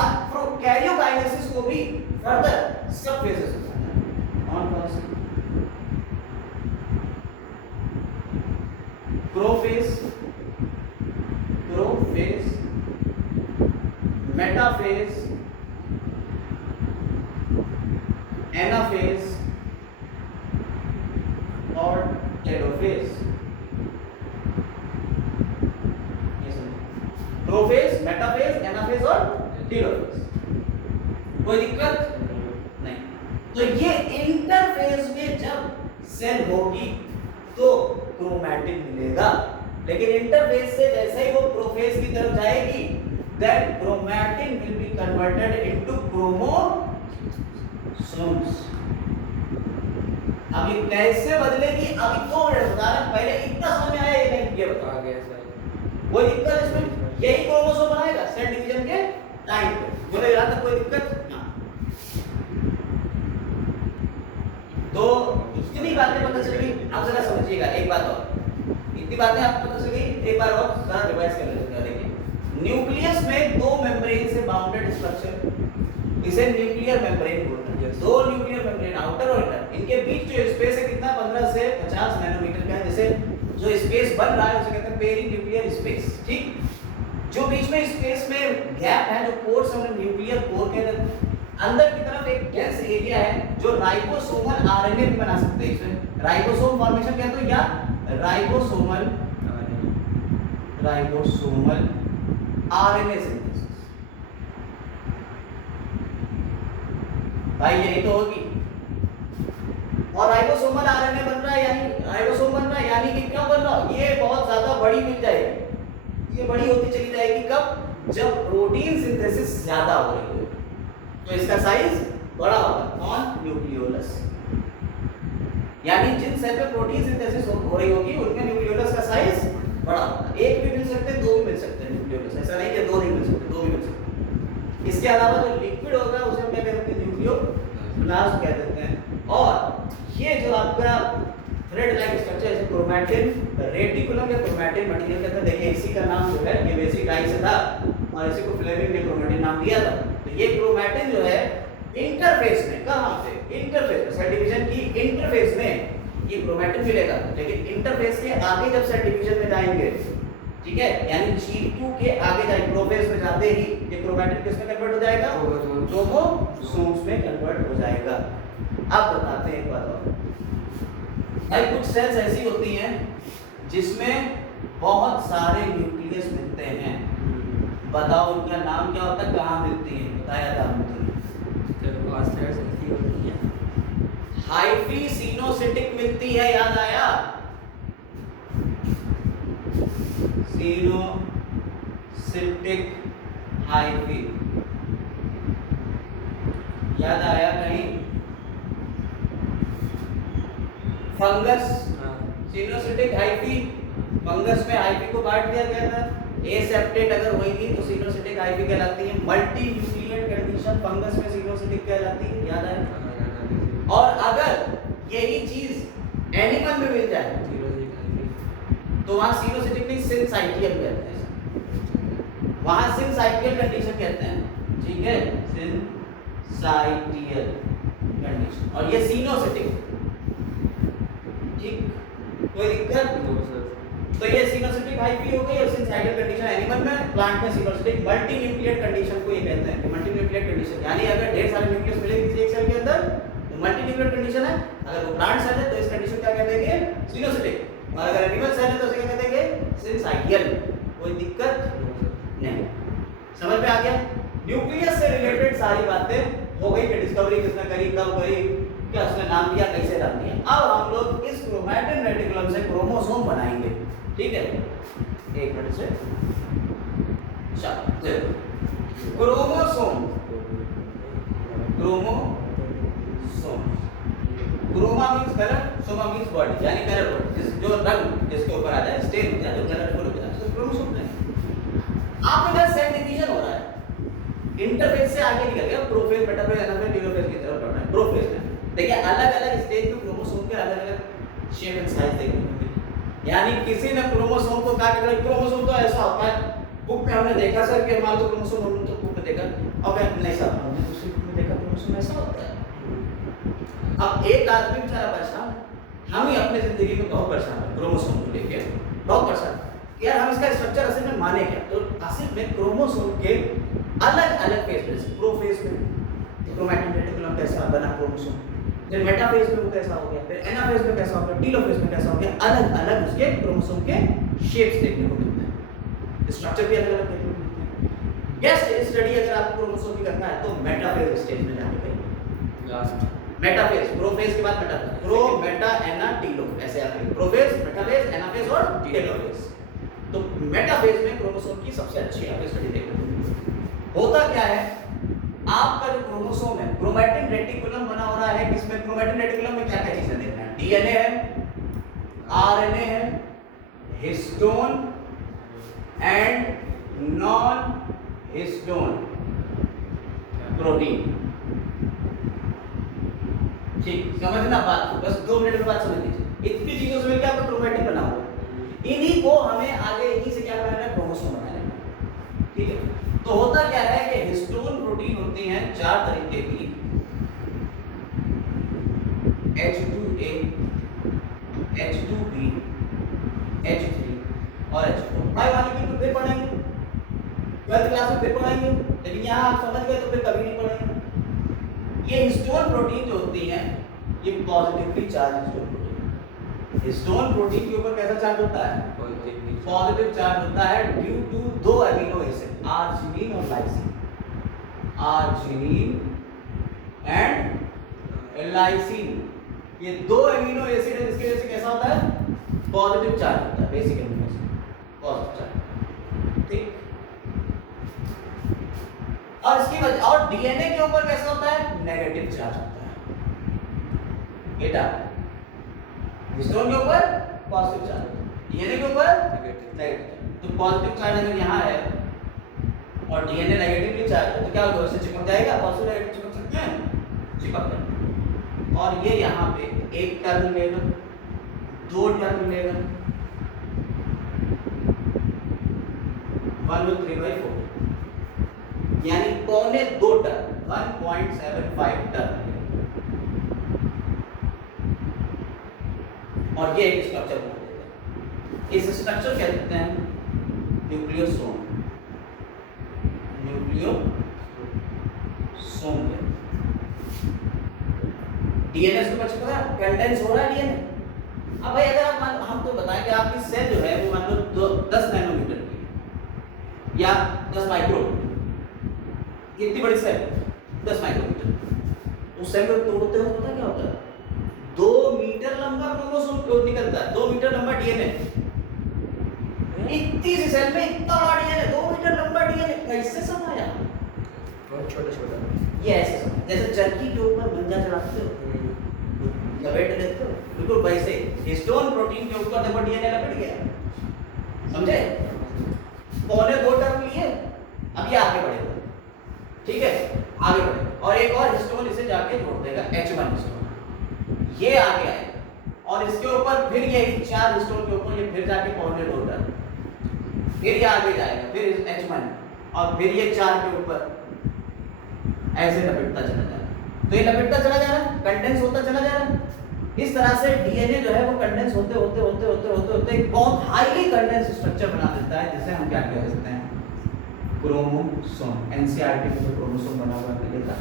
कैरियोकाइनेसिस को भी फर्दर सब फेजेस होता है, ऑन कौन से, प्रोफेज, मेटाफेज, एनाफेज और टेलोफेज। प्रोफेज, मेटाफेज, एनाफेज और टेलोफेज। कोई दिक्कत नहीं। तो ये इंटरफेज में जब सेल होगी तो क्रोमैटिन मिलेगा, लेकिन इंटरफेज से जैसे ही वो प्रोफेज की तरफ जाएगी, then chromatin will be converted into chromosomes। अब ये कैसे बदलेगी, अभी 2 मिनट बता रहे हैं, पहले इतना समझ में आया, ये नहीं, ये बता गया सर, कोई दिक्कत इसमें, यही क्रोमोसोम बनाएगा सेल डिवीजन के टाइम पे, बोले यहां तक कोई दिक्कत ना। तो इतनी बातें पता चल गई, अब जरा समझिएगा एक बात और, इतनी बातें आपको पता चल गई, एक बार और जरा रिवाइज कर लेते हैं। देखिए, न्यूक्लियस में 2 मेम्ब्रेन से बाउंडेड स्ट्रक्चर, इसे न्यूक्लियर मेम्ब्रेन बोलते हैं। 2 न्यूक्लियर मेम्ब्रेन, आउटर और इनर, इनके बीच जो स्पेस है कितना, 15 से 50 नैनोमीटर का है। जैसे जो स्पेस बन रहा है उसे कहते हैं पेरी न्यूक्लियर स्पेस, ठीक। जो बीच में स्पेस में गैप है, जो पोर्स हमने न्यूक्लियर पोर कहते हैं। अंदर की तरफ एक डेंस एरिया है जो राइबोसोमल आरएनए भी बना सकते हैं। इसमें राइबोसोम फॉर्मेशन कहते हैं, या राइबोसोमल आरएनए सिंथेसिस। भाई यही तो होगी। और राइबोसोमल आरएनए बन रहा है, यानी राइबोसोम बन रहा है, यानी कि कब बन रहा है, ये बहुत ज्यादा बड़ी मिल जाएगी, ये बड़ी होती चली जाएगी। कब, जब प्रोटीन सिंथेसिस ज्यादा हो रही है तो इसका साइज बड़ा होगा, कौन, न्यूक्लियोलस। यानी जिन सेल पे प्रोटीन सिंथेसिस हो रही होगी उनमें न्यूक्लियोलस का साइज बड़ा होगा। एक भी मिल सकते हैं, 2 भी मिल सकते हैं न्यूक्लियोलस, ऐसा नहीं कि 2 नहीं मिल सकते, 2 भी मिल सकते हैं। इसके अलावा जो लिक्विड होगा उसे हम क्या कहते हैं, न्यूक्लियोप्लाज्म कह देते हैं। और ये जो आपका थ्रेड लाइक स्ट्रक्चर, जैसे क्रोमैटिन रेटिकुलम या क्रोमैटिन मटेरियल कहते हैं। देखिए इसी का नाम जो है, ये बेसिक डाई से था और इसी को फ्लेमिंग ने क्रोमैटिन नाम दिया था। तो ये क्रोमैटिन जो है इंटरफेस में, कहां से, इंटरफेस में, सेल डिवीजन की इंटरफेस में ये क्रोमैटिन मिलेगा। लेकिन इंटरफेस के आगे जब सेल डिवीजन में जाएंगे, ठीक है, यानी G2 के आगे जाएंगे, प्रोफेज में जाते ही ये क्रोमैटिन किस में कन्वर्ट हो जाएगा, क्रोमोसोम्स में कन्वर्ट हो जाएगा। अब बताते हैं एक बात और, भाई कुछ सेल्स ऐसी होती हैं जिसमें बहुत सारे न्यूक्लियस मिलते हैं। बताओ उनका नाम क्या होता है, कहाँ मिलती है, बताया था। हाइफी सिनोसिटिक मिलती है, याद आया? सिनोसिटिक हाइफी याद आया कहीं? फंगस सिनोसिटिक हाइफी, फंगस में हाइफी को बांट दिया गया था। एसेप्टेट अगर होगी तो सिनोसिटिक हाइफी कहलाती है। मल्टी न्यूक्लिएट कंडीशन फंगस में सिनोसिटिक कहलाती है, याद आया? और अगर यही चीज एनिमल में मिल जाए तो वहां सिनोसिटिक नहीं सिनसाइटियल कहते हैं, वहां सिनसाइटियल कंडीशन कहते हैं, ठीक है? सिनसाइटियल कंडीशन, और ये सिनोसिटिक, ठीक? कोई दिक्कत? तो ये सिनोसिटिक हाइफी हो गई और सिनसाइटियल कंडीशन एनिमल में, प्लांट में सिनोसिटिक। मल्टी न्यूक्लिएट कंडीशन को ये कहते हैं कि मल्टी न्यूक्लिएट कंडीशन, यानी अगर ढेर सारे न्यूक्लियस मिले किसी एक सेल के अंदर तो मल्टी न्यूक्लिएट कंडीशन है। अगर वो प्लांट सेल है तो इस कंडीशन क्या कहते हैं? सिनोसिटिक। और अगर एनिमल सेल है तो उसे क्या कहते हैं? सिनसाइटियल। कोई दिक्कत नहीं, समझ में आ गया? न्यूक्लियस से रिलेटेड सारी बातें हो गई कि डिस्कवरी किसने करी, कब करी, क्या उसने नाम दिया, कैसे नाम दिया। अब हम लोग इस क्रोमैटिन रेटिकुलम से क्रोमोसोम बनाएंगे, ठीक है? एक मिनट से चलो chromosome, chromosome, chroma means colour, soma means body, यानी कलर बॉडी, जो रंग जिसके ऊपर आ जाए, स्टेन हो जाए, जो कलरफुल हो जाए, तो क्रोमोसोम है। आपके पास सेल डिवीजन हो रहा है, इंटरफेज से आगे निकल गया, प्रोफेज, मेटाफेज, एनाफेज, टेलोफेज की तरफ बढ़ना है। प्रोफेज में देखिए अलग-अलग स्टेज पे क्रोमोसोम के अलग-अलग शेप एंड साइज देखने को मिलते हैं। यानी किसी ने क्रोमोसोम को काट कर, क्रोमोसोम तो ऐसा होता है, बुक में हमने देखा सर कि मान लो क्रोमोसोम, हमने तो बुक में देखा, अब नहीं सर हमने दूसरी बुक में देखा क्रोमोसोम ऐसा होता है। अब एक आदमी बेचारा परेशान, हम ही अपने जिंदगी में बहुत परेशान है क्रोमोसोम को लेके, बहुत परेशान यार, हम इसका स्ट्रक्चर असल में माने क्या? तो असल में क्रोमोसोम के अलग-अलग फेज में, प्रोफेज में क्रोमैटिन रेटिकुलम कैसा बना क्रोमोसोम, फिर मेटाफेज में वो कैसा हो गया, फिर एनाफेज में कैसा हो गया, टेलोफेज में कैसा हो गया, अलग-अलग उसके क्रोमोसोम के शेप्स देखने को मिलते हैं, स्ट्रक्चर भी अलग-अलग देखने को मिलते हैं। गेस्ट स्टडी अगर आपको क्रोमोसोम की करना है तो मेटाफेज स्टेज में जाके करिए। लास्ट मेटाफेज, प्रोफेज के बाद मेटाफेज, प्रो मेटा एना टीलो, ऐसे आप लिखिए, प्रोफेज, मेटाफेज, एनाफेज और टेलोफेज। तो मेटाफेज में क्रोमोसोम की सबसे अच्छी आपको स्टडी देखने को मिलती है। होता क्या है, आपका जो क्रोमोसोम है, क्रोमैटिन रेटिकुलम बना हो रहा है, किसमें? क्रोमैटिन रेटिकुलम में क्या क्या चीजें देखना है? डीएनए है, आरएनए है, histone and non histone protein. ठीक, समझना बात, बस 2 मिनट में बात समझ लीजिए। इतनी चीजों से मिलकर आपका क्रोमैटिन बना हुआ है, इन्हीं को हमें आगे इन्हीं से क्या करना है? क्रोमोसोम बनाना है, ठीक है? तो होता क्या है कि हिस्टोन प्रोटीन होती हैं 4 तरीके की, H2A, H2B, H3 और H4। भाई वाली की तो फिर पढ़ेंगे, 12th क्लास में फिर पढ़ेंगे, लेकिन यहाँ आप समझ गए तो फिर कभी नहीं पढ़ेंगे। ये हिस्टोन प्रोटीन जो होती हैं, ये positively charge histone protein, histone protein के ऊपर कैसा चार्ज होता है? पॉजिटिव चार्ज होता है, due to 2 amino acid, arginine और लाइसिन, आर्जिनिन एंड लाइसिन, ये 2 अमीनो एसिड है जिसकी वजह से कैसा होता है? पॉजिटिव चार्ज होता है, basic amino acid positive charge, ठीक? और इसकी वजह, और डीएनए के ऊपर कैसा होता है? नेगेटिव चार्ज होता है बेटा, हिस्टोन के ऊपर पॉजिटिव चार्ज, डीएनए के ऊपर नेगेटिव। तो पॉजिटिव चार्ज अगर यहाँ है और डीएनए नेगेटिवली चार्ज है तो क्या होगा? उससे चिपक जाएगा, पॉजिटिव नेगेटिव चिपक सकते हैं, चिपक जाएगा। और ये यहाँ पे 1 टर्न लेगा, 2 टर्न लेगा, 1/3/4, यानी 1.25 टर्न, 1.75 टर्न, और ये एक स्ट्रक्चर बना देता है। इस स्ट्रक्चर कहते हैं न्यूक्लियोसोम, न्यूक्लियोसोम है। डीएनए से बच पड़ा, कंटेंस हो रहा है डीएनए। अब भाई अगर आप हम तो बताएं कि आपकी सेल जो है वो मान लो 10 नैनोमीटर की है या 10 माइक्रोमीटर, इतनी बड़ी सेल 10 माइक्रोमीटर, उस सेल को तोड़ते हो पता क्या होता है? 2 मीटर लंबा क्रोमोसोम निकलता है, 2 मीटर लंबा डीएनए। इतनी सी सेल में इतना बड़ा डीएनए, 2 मीटर लंबा डीएनए कैसे समाया? बहुत छोटा ये ऐसे समाया जैसे चरखी के ऊपर मंजा चढ़ाते हो, लपेट देते हो, बिल्कुल वैसे हिस्टोन प्रोटीन के ऊपर देखो डीएनए लपेट गया, समझे? पौने 2 टर्म लिए, अब ये आगे बढ़ेगा, ठीक है, आगे बढ़ेगा और एक और हिस्टोन इसे जाके जोड़ देगा, H1 हिस्टोन, ये आगे आएगा और इसके ऊपर फिर यही 4 हिस्टोन के ऊपर ये फिर जाके पौने 2 टर्म, फिर ये आगे जाएगा, फिर H1 और फिर ये 4 के ऊपर ऐसे लपेटता चला जा रहा है। तो ये लपेटता चला जा रहा है, कंडेंस होता चला जा रहा है। इस तरह से डीएनए जो है वो कंडेंस होते होते होते होते होते होते एक बहुत हाईली कंडेंस स्ट्रक्चर बना देता है, जिसे हम क्या कह सकते हैं? क्रोमोसोम। एनसीईआरटी में जो क्रोमोसोम बना हुआ है देखा,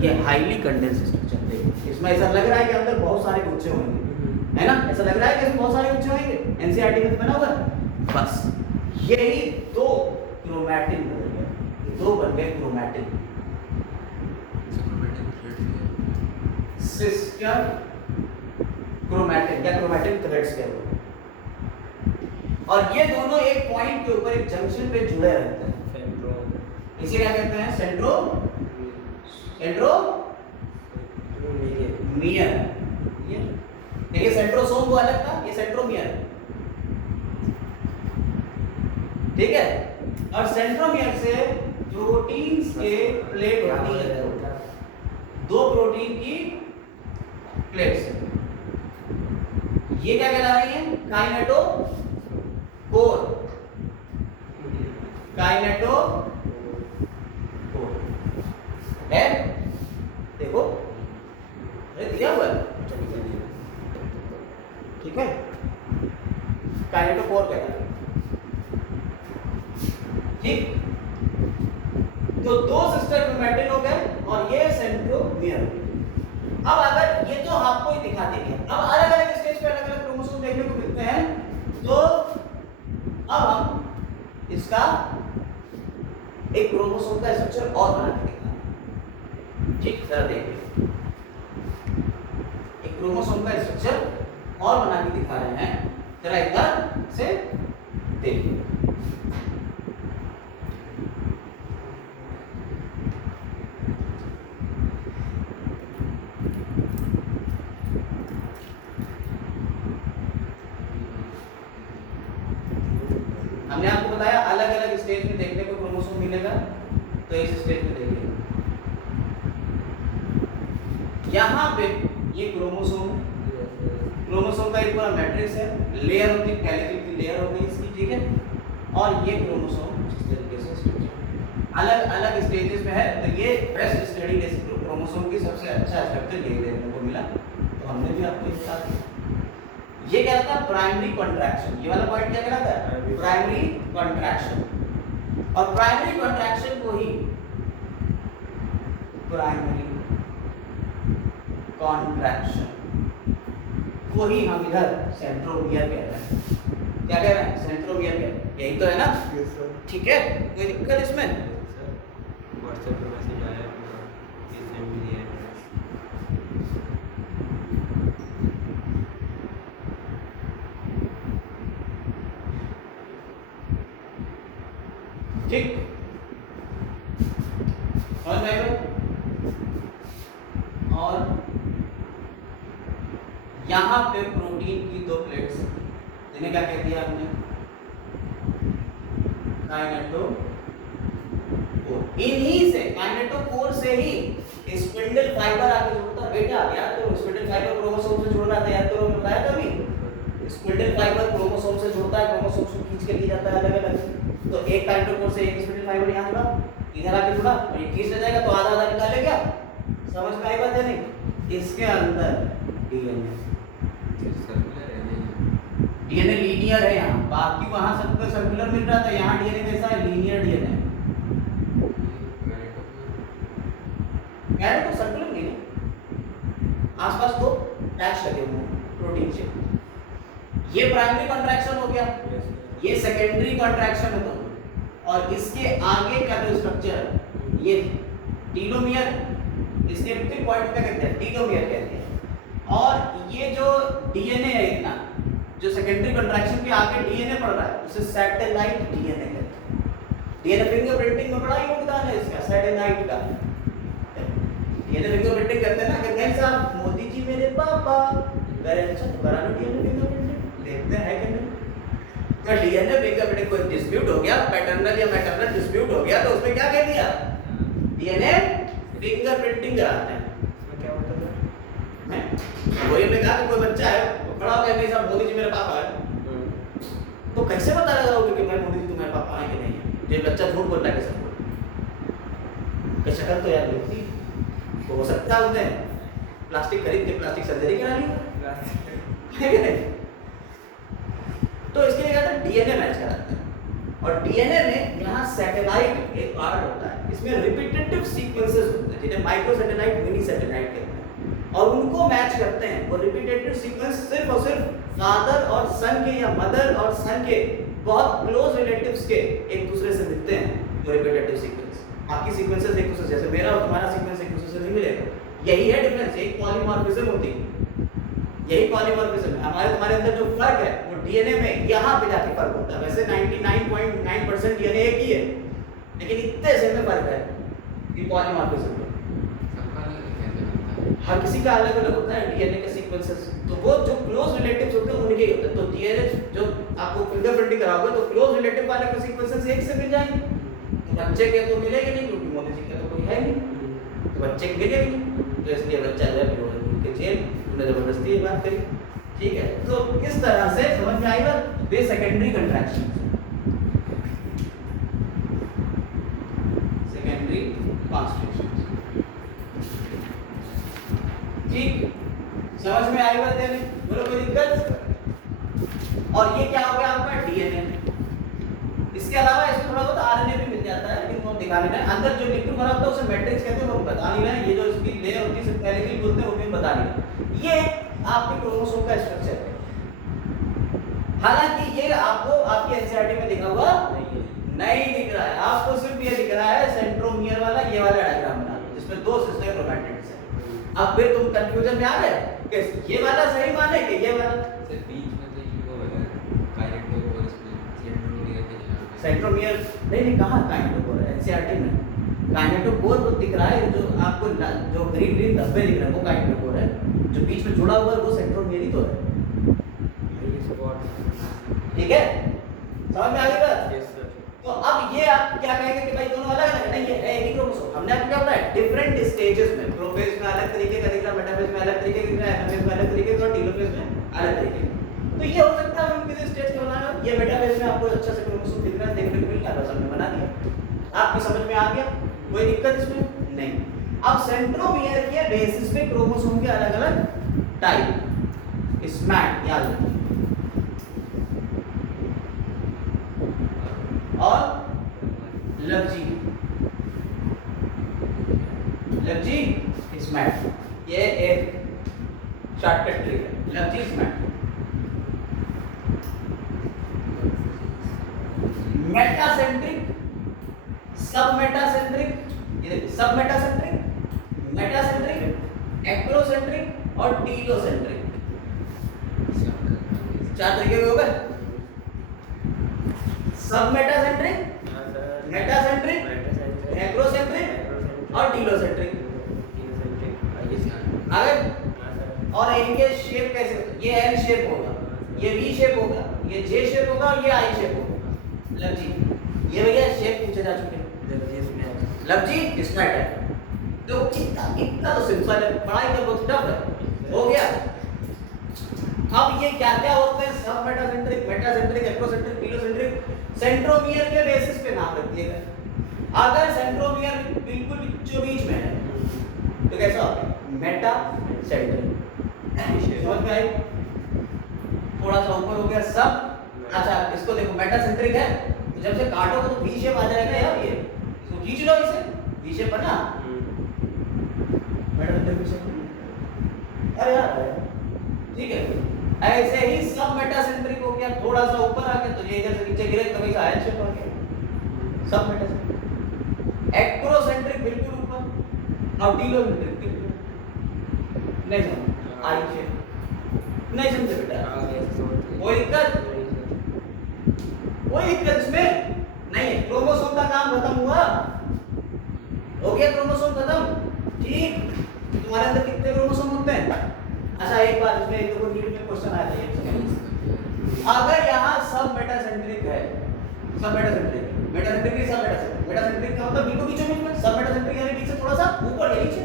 ये हाईली कंडेंस स्ट्रक्चर देखिए। इसमें ऐसा लग रहा है कि अंदर बहुत सारे गुच्छे होंगे, है ना? ऐसा लग रहा है कि इसमें बहुत सारे गुच्छे होंगे, एनसीईआरटी में बना हुआ है। बस यही 2 क्रोमैटिन बन गए, 2 बन गए क्रोमैटिन। सिस्टर क्रोमैटिन या क्रोमैटिन थ्रेड्स के ऊपर, और ये दोनों एक पॉइंट के ऊपर एक जंक्शन पे जुड़े रहते हैं, इसे क्या कहते हैं? सेंट्रोमियर। देखिए सेंट्रोसोम वो अलग था, ये सेंट्रोमियर, ठीक है। और सेंट्रोमियर से प्रोटीन्स के प्लेट होती है, 2 प्रोटीन की प्लेट्स, ये क्या कहला रही है? काइनेटोकोर, काइनेटोकोर है, देखो ये दिया हुआ है, ठीक है, काइनेटोकोर कहला रही है, ठीक। तो 2 सिस्टर क्रोमैटिन हो गए और ये सेंट्रोमियर हो गए। अब अगर ये तो आपको ही दिखा देंगे, अब अलग अलग स्टेज पे अलग अलग क्रोमोसोम देखने को मिलते हैं, तो अब हम इसका एक क्रोमोसोम का स्ट्रक्चर और बना के दिखाएंगे, ठीक। जरा देखिए, एक क्रोमोसोम का स्ट्रक्चर और बना के दिखा रहे हैं, जरा एक बार से देखिए। हमने आपको बताया अलग अलग स्टेज में देखने को क्रोमोसोम मिलेगा, तो इस स्टेज में देखिए, यहाँ पे ये क्रोमोसोम का एक पूरा मैट्रिक्स है, लेयर होती है, कैलिकल की लेयर हो गई इसकी, ठीक है। और ये क्रोमोसोम इस तरीके से स्ट्रक्चर अलग अलग स्टेजेस में है, तो ये बेस्ट स्टडी क्रोमोसोम की सबसे अच्छा स्ट्रक्चर ये देखने को मिला, तो हमने भी आपको बता दिया। ये क्या रहता है? Primary contraction. ये वाला पॉइंट क्या कहलाता है? Primary contraction. और प्राइमरी कॉन्ट्रैक्शन को ही प्राइमरी कॉन्ट्रैक्शन को ही हम इधर सेंट्रोमियर कह रहे हैं। क्या कह रहे हैं? सेंट्रोमियर कह रहे हैं, यही तो है ना? ठीक है, कोई दिक्कत इसमें? व्हाट्सएप पे मैसेज आया पूरा, ये सेम भी है। ठीक, समझ में आएगा? और यहां पे प्रोटीन की 2 प्लेट्स, जिन्हें क्या कह दिया हमने? काइनेटोकोर। इन्हीं से, काइनेटोकोर से ही स्पिंडल फाइबर आके जुड़ता है। बेटा याद करो, स्पिंडल फाइबर क्रोमोसोम से जुड़ना था, याद करो, बताया था अभी। स्पिंडल फाइबर क्रोमोसोम से जुड़ता है, क्रोमोसोम से खींच के लिए जाता है अलग अलग। तो एक काइनेटोकोर से एक स्पिंडल फाइबर यहाँ जुड़ा, इधर आके जुड़ा, और ये खींच ले जाएगा तो आधा आधा निकाले क्या? समझ में आई बात है नहीं? इसके अंदर डीएनए, डीएनए लीनियर है यहाँ, बाकी वहां सबको सर्कुलर मिल रहा था, यहाँ डीएनए कैसा है? Linear DNA. तो सर्कुलर नहीं है, आसपास 2 डैश लगे हुए हैं प्रोटीन से। ये प्राइमरी कॉन्ट्रैक्शन हो गया, ये सेकेंडरी कॉन्ट्रैक्शन होता है। और इसके आगे का जो स्ट्रक्चर ये टीलोमियर, इसके रिक्टिव पॉइंट क्या कहते हैं? टीलोमियर कहते हैं। और ये जो डीएनए है इतना, जो सेकेंडरी कंट्रैक्शन के आगे डीएनए पड़ रहा है, उसे सैटेलाइट डीएनए कहते हैं। डीएनए फिंगरप्रिंटिंग में बड़ा योगदान है इसका, सैटेलाइट का। डीएनए फिंगरप्रिंटिंग करते हैं ना कि कहीं साहब मोदी जी मेरे पापा करे, अच्छा करा लो डीएनए फिंगरप्रिंटिंग, देखते हैं कि नहीं। तो डीएनए फिंगरप्रिंटिंग कोई डिस्प्यूट हो गया, पैटर्नल या मैटरनल डिस्प्यूट हो गया, तो उसमें क्या कह दिया, डीएनए फिंगरप्रिंटिंग कराते हैं। इसमें क्या होता है? वही हमने कहा कि कोई बच्चा है वो खड़ा हो गया नहीं साहब मोदी जी मेरे पापा है, तो कैसे पता लगाओगे कि भाई मोदी जी तुम्हारे पापा हैं कि नहीं है? ये बच्चा झूठ बोल रहा है कैसे बोल, कि शक्ल तो यार मिलती तो हो सकता है उसने प्लास्टिक खरीद के प्लास्टिक सर्जरी करा ली है कि नहीं। तो इसके लिए कहते हैं डीएनए मैच कराते हैं, और डीएनए में यहाँ सैटेलाइट एक पार्ट होता है, इसमें रिपीटेटिव सीक्वेंसेस होते हैं जिन्हें माइक्रो सैटेलाइट, मिनी सैटेलाइट कहते हैं, और उनको मैच करते हैं। वो रिपीटेटिव सीक्वेंस सिर्फ और सिर्फ फादर और सन के या मदर और सन के बहुत क्लोज रिलेटिव्स के एक दूसरे से मिलते हैं, वो रिपीटेटिव सीक्वेंस। बाकी सीक्वेंसेस एक दूसरे से, जैसे मेरा और तुम्हारा सीक्वेंस एक दूसरे से नहीं मिलेगा, यही है डिफरेंस, यही पॉलीमॉर्फिज्म होती है, यही पॉलीमॉर्फिज्म है। हमारे तुम्हारे अंदर जो फर्क है वो डीएनए में यहाँ पे जाके फर्क होता है। वैसे 99.9% डीएनए एक ही है, लेकिन इतने से में फर्क है कि पॉलीमॉर्फिज्म में सबका अलग कैसे बनता है? हर किसी का अलग अलग होता है डीएनए के सीक्वेंसेस। तो वो जो क्लोज रिलेटिव्स होते हैं उनके ही होते हैं। तो डीएनए जो आपको फिंगरप्रिंटिंग कराओगे तो क्लोज रिलेटिव वाले के सीक्वेंसेस एक से मिल जाएंगे, तो बच्चे के तो मिलेंगे नहीं क्योंकि मोदी जी का तो कोई है नहीं, तो बच्चे के मिलेंगे नहीं, तो इसलिए बच्चा जो है उनके जेल उन्हें जबरदस्ती ये बात करी। ठीक है, तो इस तरह से समझ में आएगा वे सेकेंडरी कंट्रैक्शन, सेकेंडरी कॉन्स्ट्रिक्शन। ठीक, समझ में आएगा तेरे, बोलो कोई दिक्कत? और ये क्या हो गया आपका डीएनए। इसके अलावा इसमें थोड़ा बहुत आरएनए भी मिल जाता है, लेकिन वो दिखा नहीं रहे। अंदर जो लिक्विड भरा होता है उसे मैट्रिक्स कहते हैं, वो बता नहीं रहे। ये जो इसकी लेयर होती है सिर्फ कैलिकल बोलते हैं, वो भी बता नहीं रहे। ये आपके क्रोमोसोम का स्ट्रक्चर है। हालांकि ये आपको आपकी एनसीईआरटी में लिखा हुआ नहीं दिख रहा है, आपको सिर्फ ये दिख रहा है सेंट्रोमियर वाला ये वाला डायग्राम बना दो जिसमें दो सिस्टर क्रोमैटिड्स है। अब फिर तुम कंफ्यूजन में आ गए कि ये वाला सही माने कि ये वाला। सर बीच में तो ये वो है काइनेटोकोर, इसमें सेंट्रोमियर के जगह पे सेंट्रोमियर नहीं कहाँ काइनेटोकोर है, एनसीईआरटी में काइनेटोकोर वो दिख रहा है, जो आपको जो ग्रीन ग्रीन धब्बे दिख रहे हैं वो काइनेटोकोर है, जो बीच में जुड़ा हुआ है वो सेंट्रोमियर ही तो है। ठीक है, समझ में आ गई बात? Yes sir. तो अब ये आप क्या कहेंगे कि भाई दोनों अलग अलग नहीं, ये है एक ही क्रोमोसोम। हमने आपको क्या बताया, डिफरेंट स्टेजेस में, प्रोफेज में अलग तरीके का दिख रहा है, मेटाफेज में अलग तरीके का दिख रहा है, एनाफेज में अलग तरीके का और टेलोफेज में अलग तरीके का। तो ये हो सकता है हम किसी स्टेज पे बनाना, ये मेटाफेज में आपको अच्छा से क्रोमोसोम दिख रहा है, देखने को मिल रहा है, बस हमने बना दिया। आपकी समझ में आ गया, कोई दिक्कत इसमें नहीं। अब सेंट्रोमियर के बेसिस पे क्रोमोसोम के अलग अलग टाइप, स्मैट याद रखिए, और लवजी, लवजी स्मैट, ये एक शॉर्टकट ट्रिक है, लवजी स्मैट। मेटासेंट्रिक, सब मेटासेंट्रिक, ये सब मेटासेंट्रिक, मेटासेंट्रिक, एक्रोसेंट्रिक और टीलोसेंट्रिक, चार तरीके के हो गए। सब मेटासेंट्रिक, मेटासेंट्रिक, एक्रोसेंट्रिक और टीलोसेंट्रिक। आगे और इनके शेप कैसे होते हैं? ये एल शेप होगा, ये वी शेप होगा, ये जे शेप होगा और ये आई शेप होगा। लवजी, ये भैया शेप पूछे जा चुके हैं। लवजी स्मैट है, तो इतना तो सिंपल है, पढ़ाई का बहुत टफ है, हो गया। अब ये क्या क्या होते हैं, सब metacentric, metacentric, acrocentric, telocentric, centromere के बेसिस पे नाम रख दिए गए। अगर सेंट्रोमियर बिल्कुल बीचों बीच में है तो कैसा होगा, मेटासेंट्रिक। समझ में आई? थोड़ा सा ऊपर हो गया सब। अच्छा इसको देखो, मेटासेंट्रिक है तो जब से काटोगे तो वी शेप आ जाएगा यार, ये इसको खींच लो, इसे वी शेप बना, मेटासेंट्रिक शेप। अरे यार ठीक है, ऐसे ही सब मेटासेंट्रिक हो गया, थोड़ा सा ऊपर आ गया तो ये इधर से नीचे गिरे तो कभी आयन शेप हो गया, सब मेटासेंट्रिक। एक्रोसेंट्रिक बिल्कुल ऊपर, और टीलोसेंट्रिक बिल्कुल नहीं समझ। आई है, नहीं समझे बेटा? आगे ऐसे समझते कोई दिक्कत नहीं सर। कोई दिक्कत इसमें नहीं है। क्रोमोसोम का काम खत्म हुआ, हो गया क्रोमोसोम खत्म, ठीक। तुम्हारे अंदर कितने क्रोमोसोम होते हैं? अच्छा एक बार इसमें एक दो नीट में क्वेश्चन आया था, एक सेकंड। अगर यहाँ सब मेटासेंट्रिक है, सब मेटासेंट्रिक है, मेटासेंट्रिक नहीं सब मेटासेंट्रिक, मेटासेंट्रिक का मतलब बिल्कुल बीचों बीच में, सब मेटासेंट्रिक यानी बीच से थोड़ा सा ऊपर या नीचे,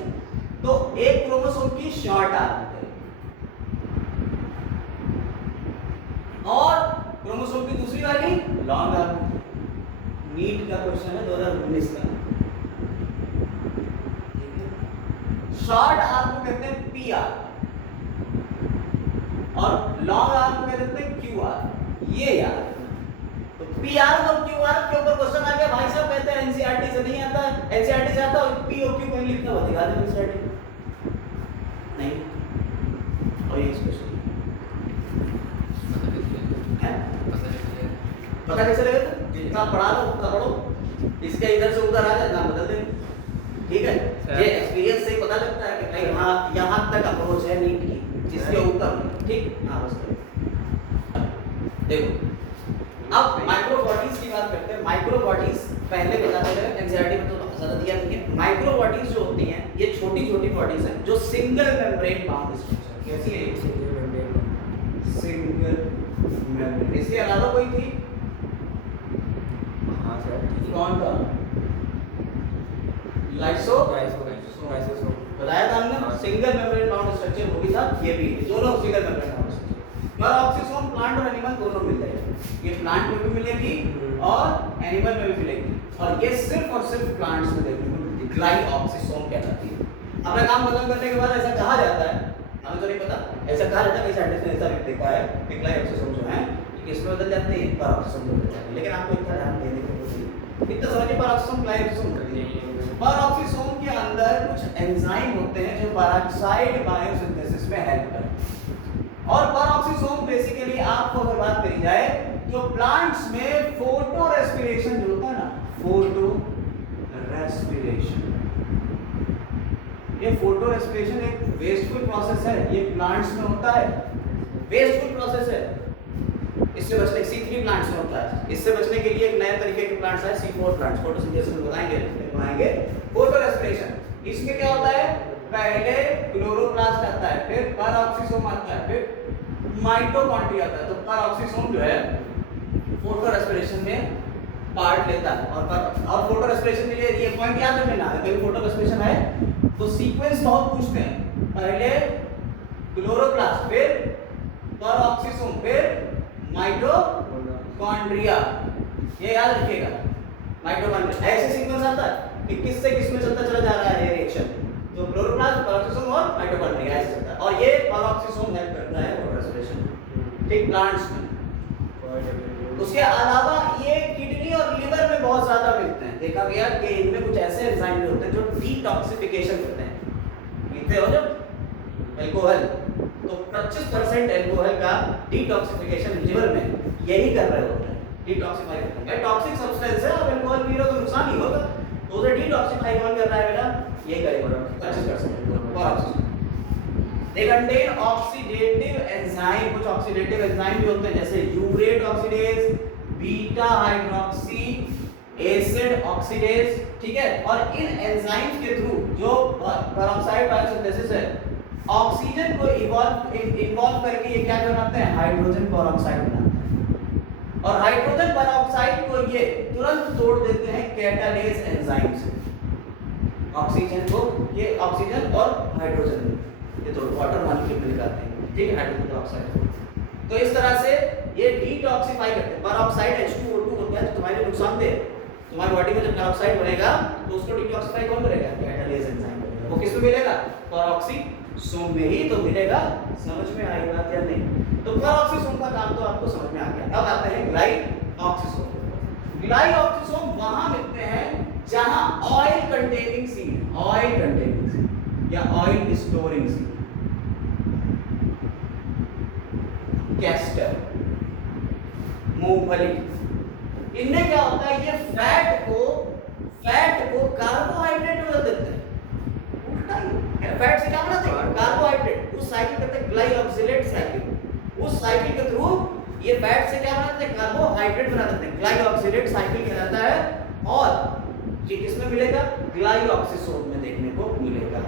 तो एक क्रोमोसोम की शॉर्ट आर्म है और क्रोमोसोम की दूसरी वाली लॉन्ग आर्म। नीट का क्वेश्चन है 2019 का। शॉर्ट आर्म को कहते हैं पी आर और लॉन्ग आर्म को कहते हैं क्यू आर। ये याद रखना। तो पी आर और क्यू आर के ऊपर क्वेश्चन आ गया, भाई साहब कहते हैं एनसीईआरटी से नहीं आता, एनसीईआरटी से आता और पी और क्यू कहीं लिखना हुआ दिखा दे एनसीईआरटी नहीं। और ये स्पेशल पता कैसे लगेगा? जितना पढ़ा लो उतना पढ़ो, इसके इधर से उधर आ जाए ना बदल देना, ठीक है? ये एक्सपीरियंस से ही पता लगता है कि भाई हाँ यहाँ तक अप्रोच है नीट की, जिसके ऊपर ठीक। हाँ बस देखो, अब माइक्रो बॉडीज की बात करते हैं। माइक्रो बॉडीज पहले बताते रहे, एनसीईआरटी में तो ज्यादा दिया नहीं है। माइक्रो बॉडीज जो होती हैं ये छोटी छोटी बॉडीज हैं जो सिंगल मेम्ब्रेन बाउंड स्ट्रक्चर। कैसी है? Single membrane. इसके अलावा कोई थी? हाँ सर। कौन था? लाइसोसोम बताया था हमने। सिंगल मेम्ब्रेन बाउंड स्ट्रक्चर वो भी था, ये भी दोनों single membrane bound structure. Peroxisome plant और एनिमल दोनों मिल जाएगा, ये प्लांट में भी मिलेगी और एनिमल में भी मिलेगी, और ये सिर्फ और सिर्फ प्लांट्स में देखने को मिलती है। ग्लाइऑक्सिसोम कहलाती है। अपना काम खत्म करने के बाद ऐसा कहा जाता है, हमें तो नहीं पता, ऐसा कहा जाता है, कई साइंटिस्ट ने ऐसा भी देखा है कि ग्लाइऑक्सिसोम जो है इसमें बदल जाते हैं, पेरोक्सिसोम में बदल जाते हैं। लेकिन आपको इतना ध्यान देने की जरूरत नहीं, इतना समझिए पेरोक्सिसोम ग्लाइऑक्सिसोम करती है। पेरोक्सिसोम के अंदर कुछ एंजाइम होते हैं जो पेरोक्साइड बायोसिंथेसिस में हेल्प करते हैं। और पेरोक्सिसोम बेसिकली आपको अगर बात करी जाए तो प्लांट्स में फोटो रेस्पिरेशन जो होता है ना, फोटो रेस्पिरेशन, ये फोटो रेस्पिरेशन एक वेस्टफुल प्रोसेस है, ये प्लांट्स में होता है, वेस्टफुल प्रोसेस है। इससे बचने C3 प्लांट्स में होता है। इससे बचने के लिए एक नए तरीके के प्लांट्स है C4 प्लांट्स, फोटोसिंथेसिस में बनाएंगे फोटो रेस्पिरेशन। इसमें क्या होता है? पहले क्लोरोप्लास्ट आता है, फिर पेरोक्सिसोम आता है, फिर माइटोकॉन्ड्रिया आता है। तो पेरोक्सिसोम जो है फोटो रेस्पिरेशन में पार्ट लेता है और फोटो रेस्पिरेशन के लिए ये पॉइंट याद रखना है, कभी फोटो रेस्पिरेशन है तो सीक्वेंस बहुत पूछते हैं, पहले क्लोरोप्लास्ट, फिर पेरोक्सिसोम, फिर माइटोकॉन्ड्रिया। ये याद रखिएगा, माइटोकॉन्ड्रिया ऐसे सीक्वेंस आता है कि किस से किस में चलता चला जा रहा है ये रिएक्शन। तो क्लोरोप्लास्ट, पेरोक्सिसोम और माइटोकॉन्ड्रिया ऐसे चलता है, और ये पेरोक्सिसोम हेल्प करता है फोटो रेस्पिरेशन, ठीक, प्लांट्स में। उसके अलावा ये किडनी और लिवर में बहुत ज्यादा मिलते हैं। देखा गया कि इनमें कुछ ऐसे एंजाइम भी होते हैं जो डिटॉक्सिफिकेशन करते हैं। पीते हो जब अल्कोहल, तो 25% अल्कोहल का डिटॉक्सिफिकेशन लिवर में यही कर रहे होते हैं, डिटॉक्सिफाई करते हैं। टॉक्सिक सब्सटेंस है, अब अल्कोहल पी रहे हो तो नुकसान ही होगा, तो उसे डिटॉक्सिफाई कौन कर रहा है बेटा? ये करेगा 25%। They contain oxidative enzyme, कुछ ऑक्सीडेटिव एंजाइम भी होते हैं जैसे urate oxidase, beta hydroxy acid oxidase, ठीक है। और इन एंजाइम्स के थ्रू जो पेरोक्साइड बायोसिंथेसिस है, ऑक्सीजन को इवॉल्व करके ये क्या बनाते हैं? हाइड्रोजन पेरोक्साइड बनाते हैं, और हाइड्रोजन पेरोक्साइड को ये तुरंत तोड़ देते हैं कैटालेज एंजाइम से। ऑक्सीजन को ये ऑक्सीजन और हाइड्रोजन ये तो वाटर मॉलिक्यूल में निकालते हैं, ठीक है, हाइड्रोजन पेरोक्साइड। तो इस तरह से ये डिटॉक्सिफाई करते हैं। पेरोक्साइड H2O2 होता है तो तुम्हारे नुकसान दे, तुम्हारी बॉडी में जब पेरोक्साइड बनेगा तो उसको डिटॉक्सिफाई कौन करेगा? कैटालेज एंजाइम करेगा। वो किसमें मिलेगा? पेरोक्सिसोम में ही तो मिलेगा। समझ में आई बात या नहीं? तो पेरोक्सिसोम का काम तो आपको समझ में आ गया। अब आते हैं ग्लाइऑक्सिसोम। ग्लाइऑक्सिसोम वहां मिलते हैं जहां oil containing seed, oil containing seed या ऑयल स्टोरिंग सीड, कैस्टर, मूंगफली, इनमें क्या होता है? ये फैट को कार्बोहाइड्रेट में बदल देते हैं। उल्टा फैट से क्या बनाते हैं? कार्बोहाइड्रेट। उस साइकिल कहते हैं ग्लाइऑक्सिलेट साइकिल। उस साइकिल के थ्रू ये फैट से क्या बनाते हैं? कार्बोहाइड्रेट बना देते हैं। ग्लाइऑक्सिलेट साइकिल कहलाता है। और ये किसमें मिलेगा? ग्लाइऑक्सिसोम में देखने को मिलेगा।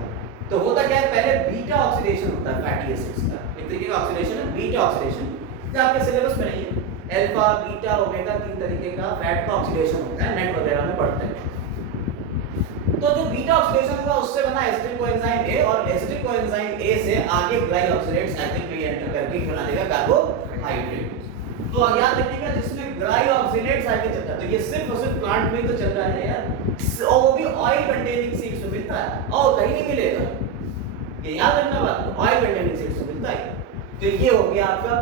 तो होता क्या है, पहले बीटा ऑक्सीडेशन होता है फैटी एसिड्स का, एक तरीके का ऑक्सीडेशन है बीटा ऑक्सीडेशन, जो आपके सिलेबस में नहीं है। अल्फा बीटा ओमेगा 3 तरीके का फैट का ऑक्सीडेशन होता है, नेट वगैरह में पढ़ते हैं। तो जो बीटा ऑक्सीडेशन हुआ उससे बना एसिटिक कोएंजाइम ए, और एसिटिक कोएंजाइम ए से आगे ग्लाइऑक्सिलेट साइकिल में एंटर करके बना देगा कार्बोहाइड्रेट। तो याद रखिएगा जिसमें ग्लाइऑक्सिलेट साइकिल चलता है, तो ये सिर्फ और सिर्फ प्लांट में ही तो चल रहा है यार, और वो भी ऑयल कंटेनिंग सीड्स में मिलता है और कहीं नहीं मिलेगा। ये याद रखना बात, ऑयल कंटेनिंग सीड्स में मिलता है। तो ये हो गया आपका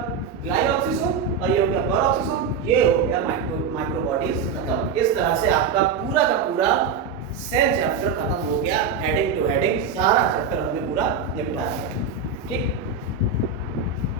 ग्लाइऑक्सिसोम और ये हो गया पेरोक्सिसोम, ये हो गया माइक्रोबॉडीज खत्म। इस तरह से आपका पूरा का पूरा सेल चैप्टर खत्म हो गया, हेडिंग टू हेडिंग सारा चैप्टर हमने पूरा निपटा दिया। ठीक।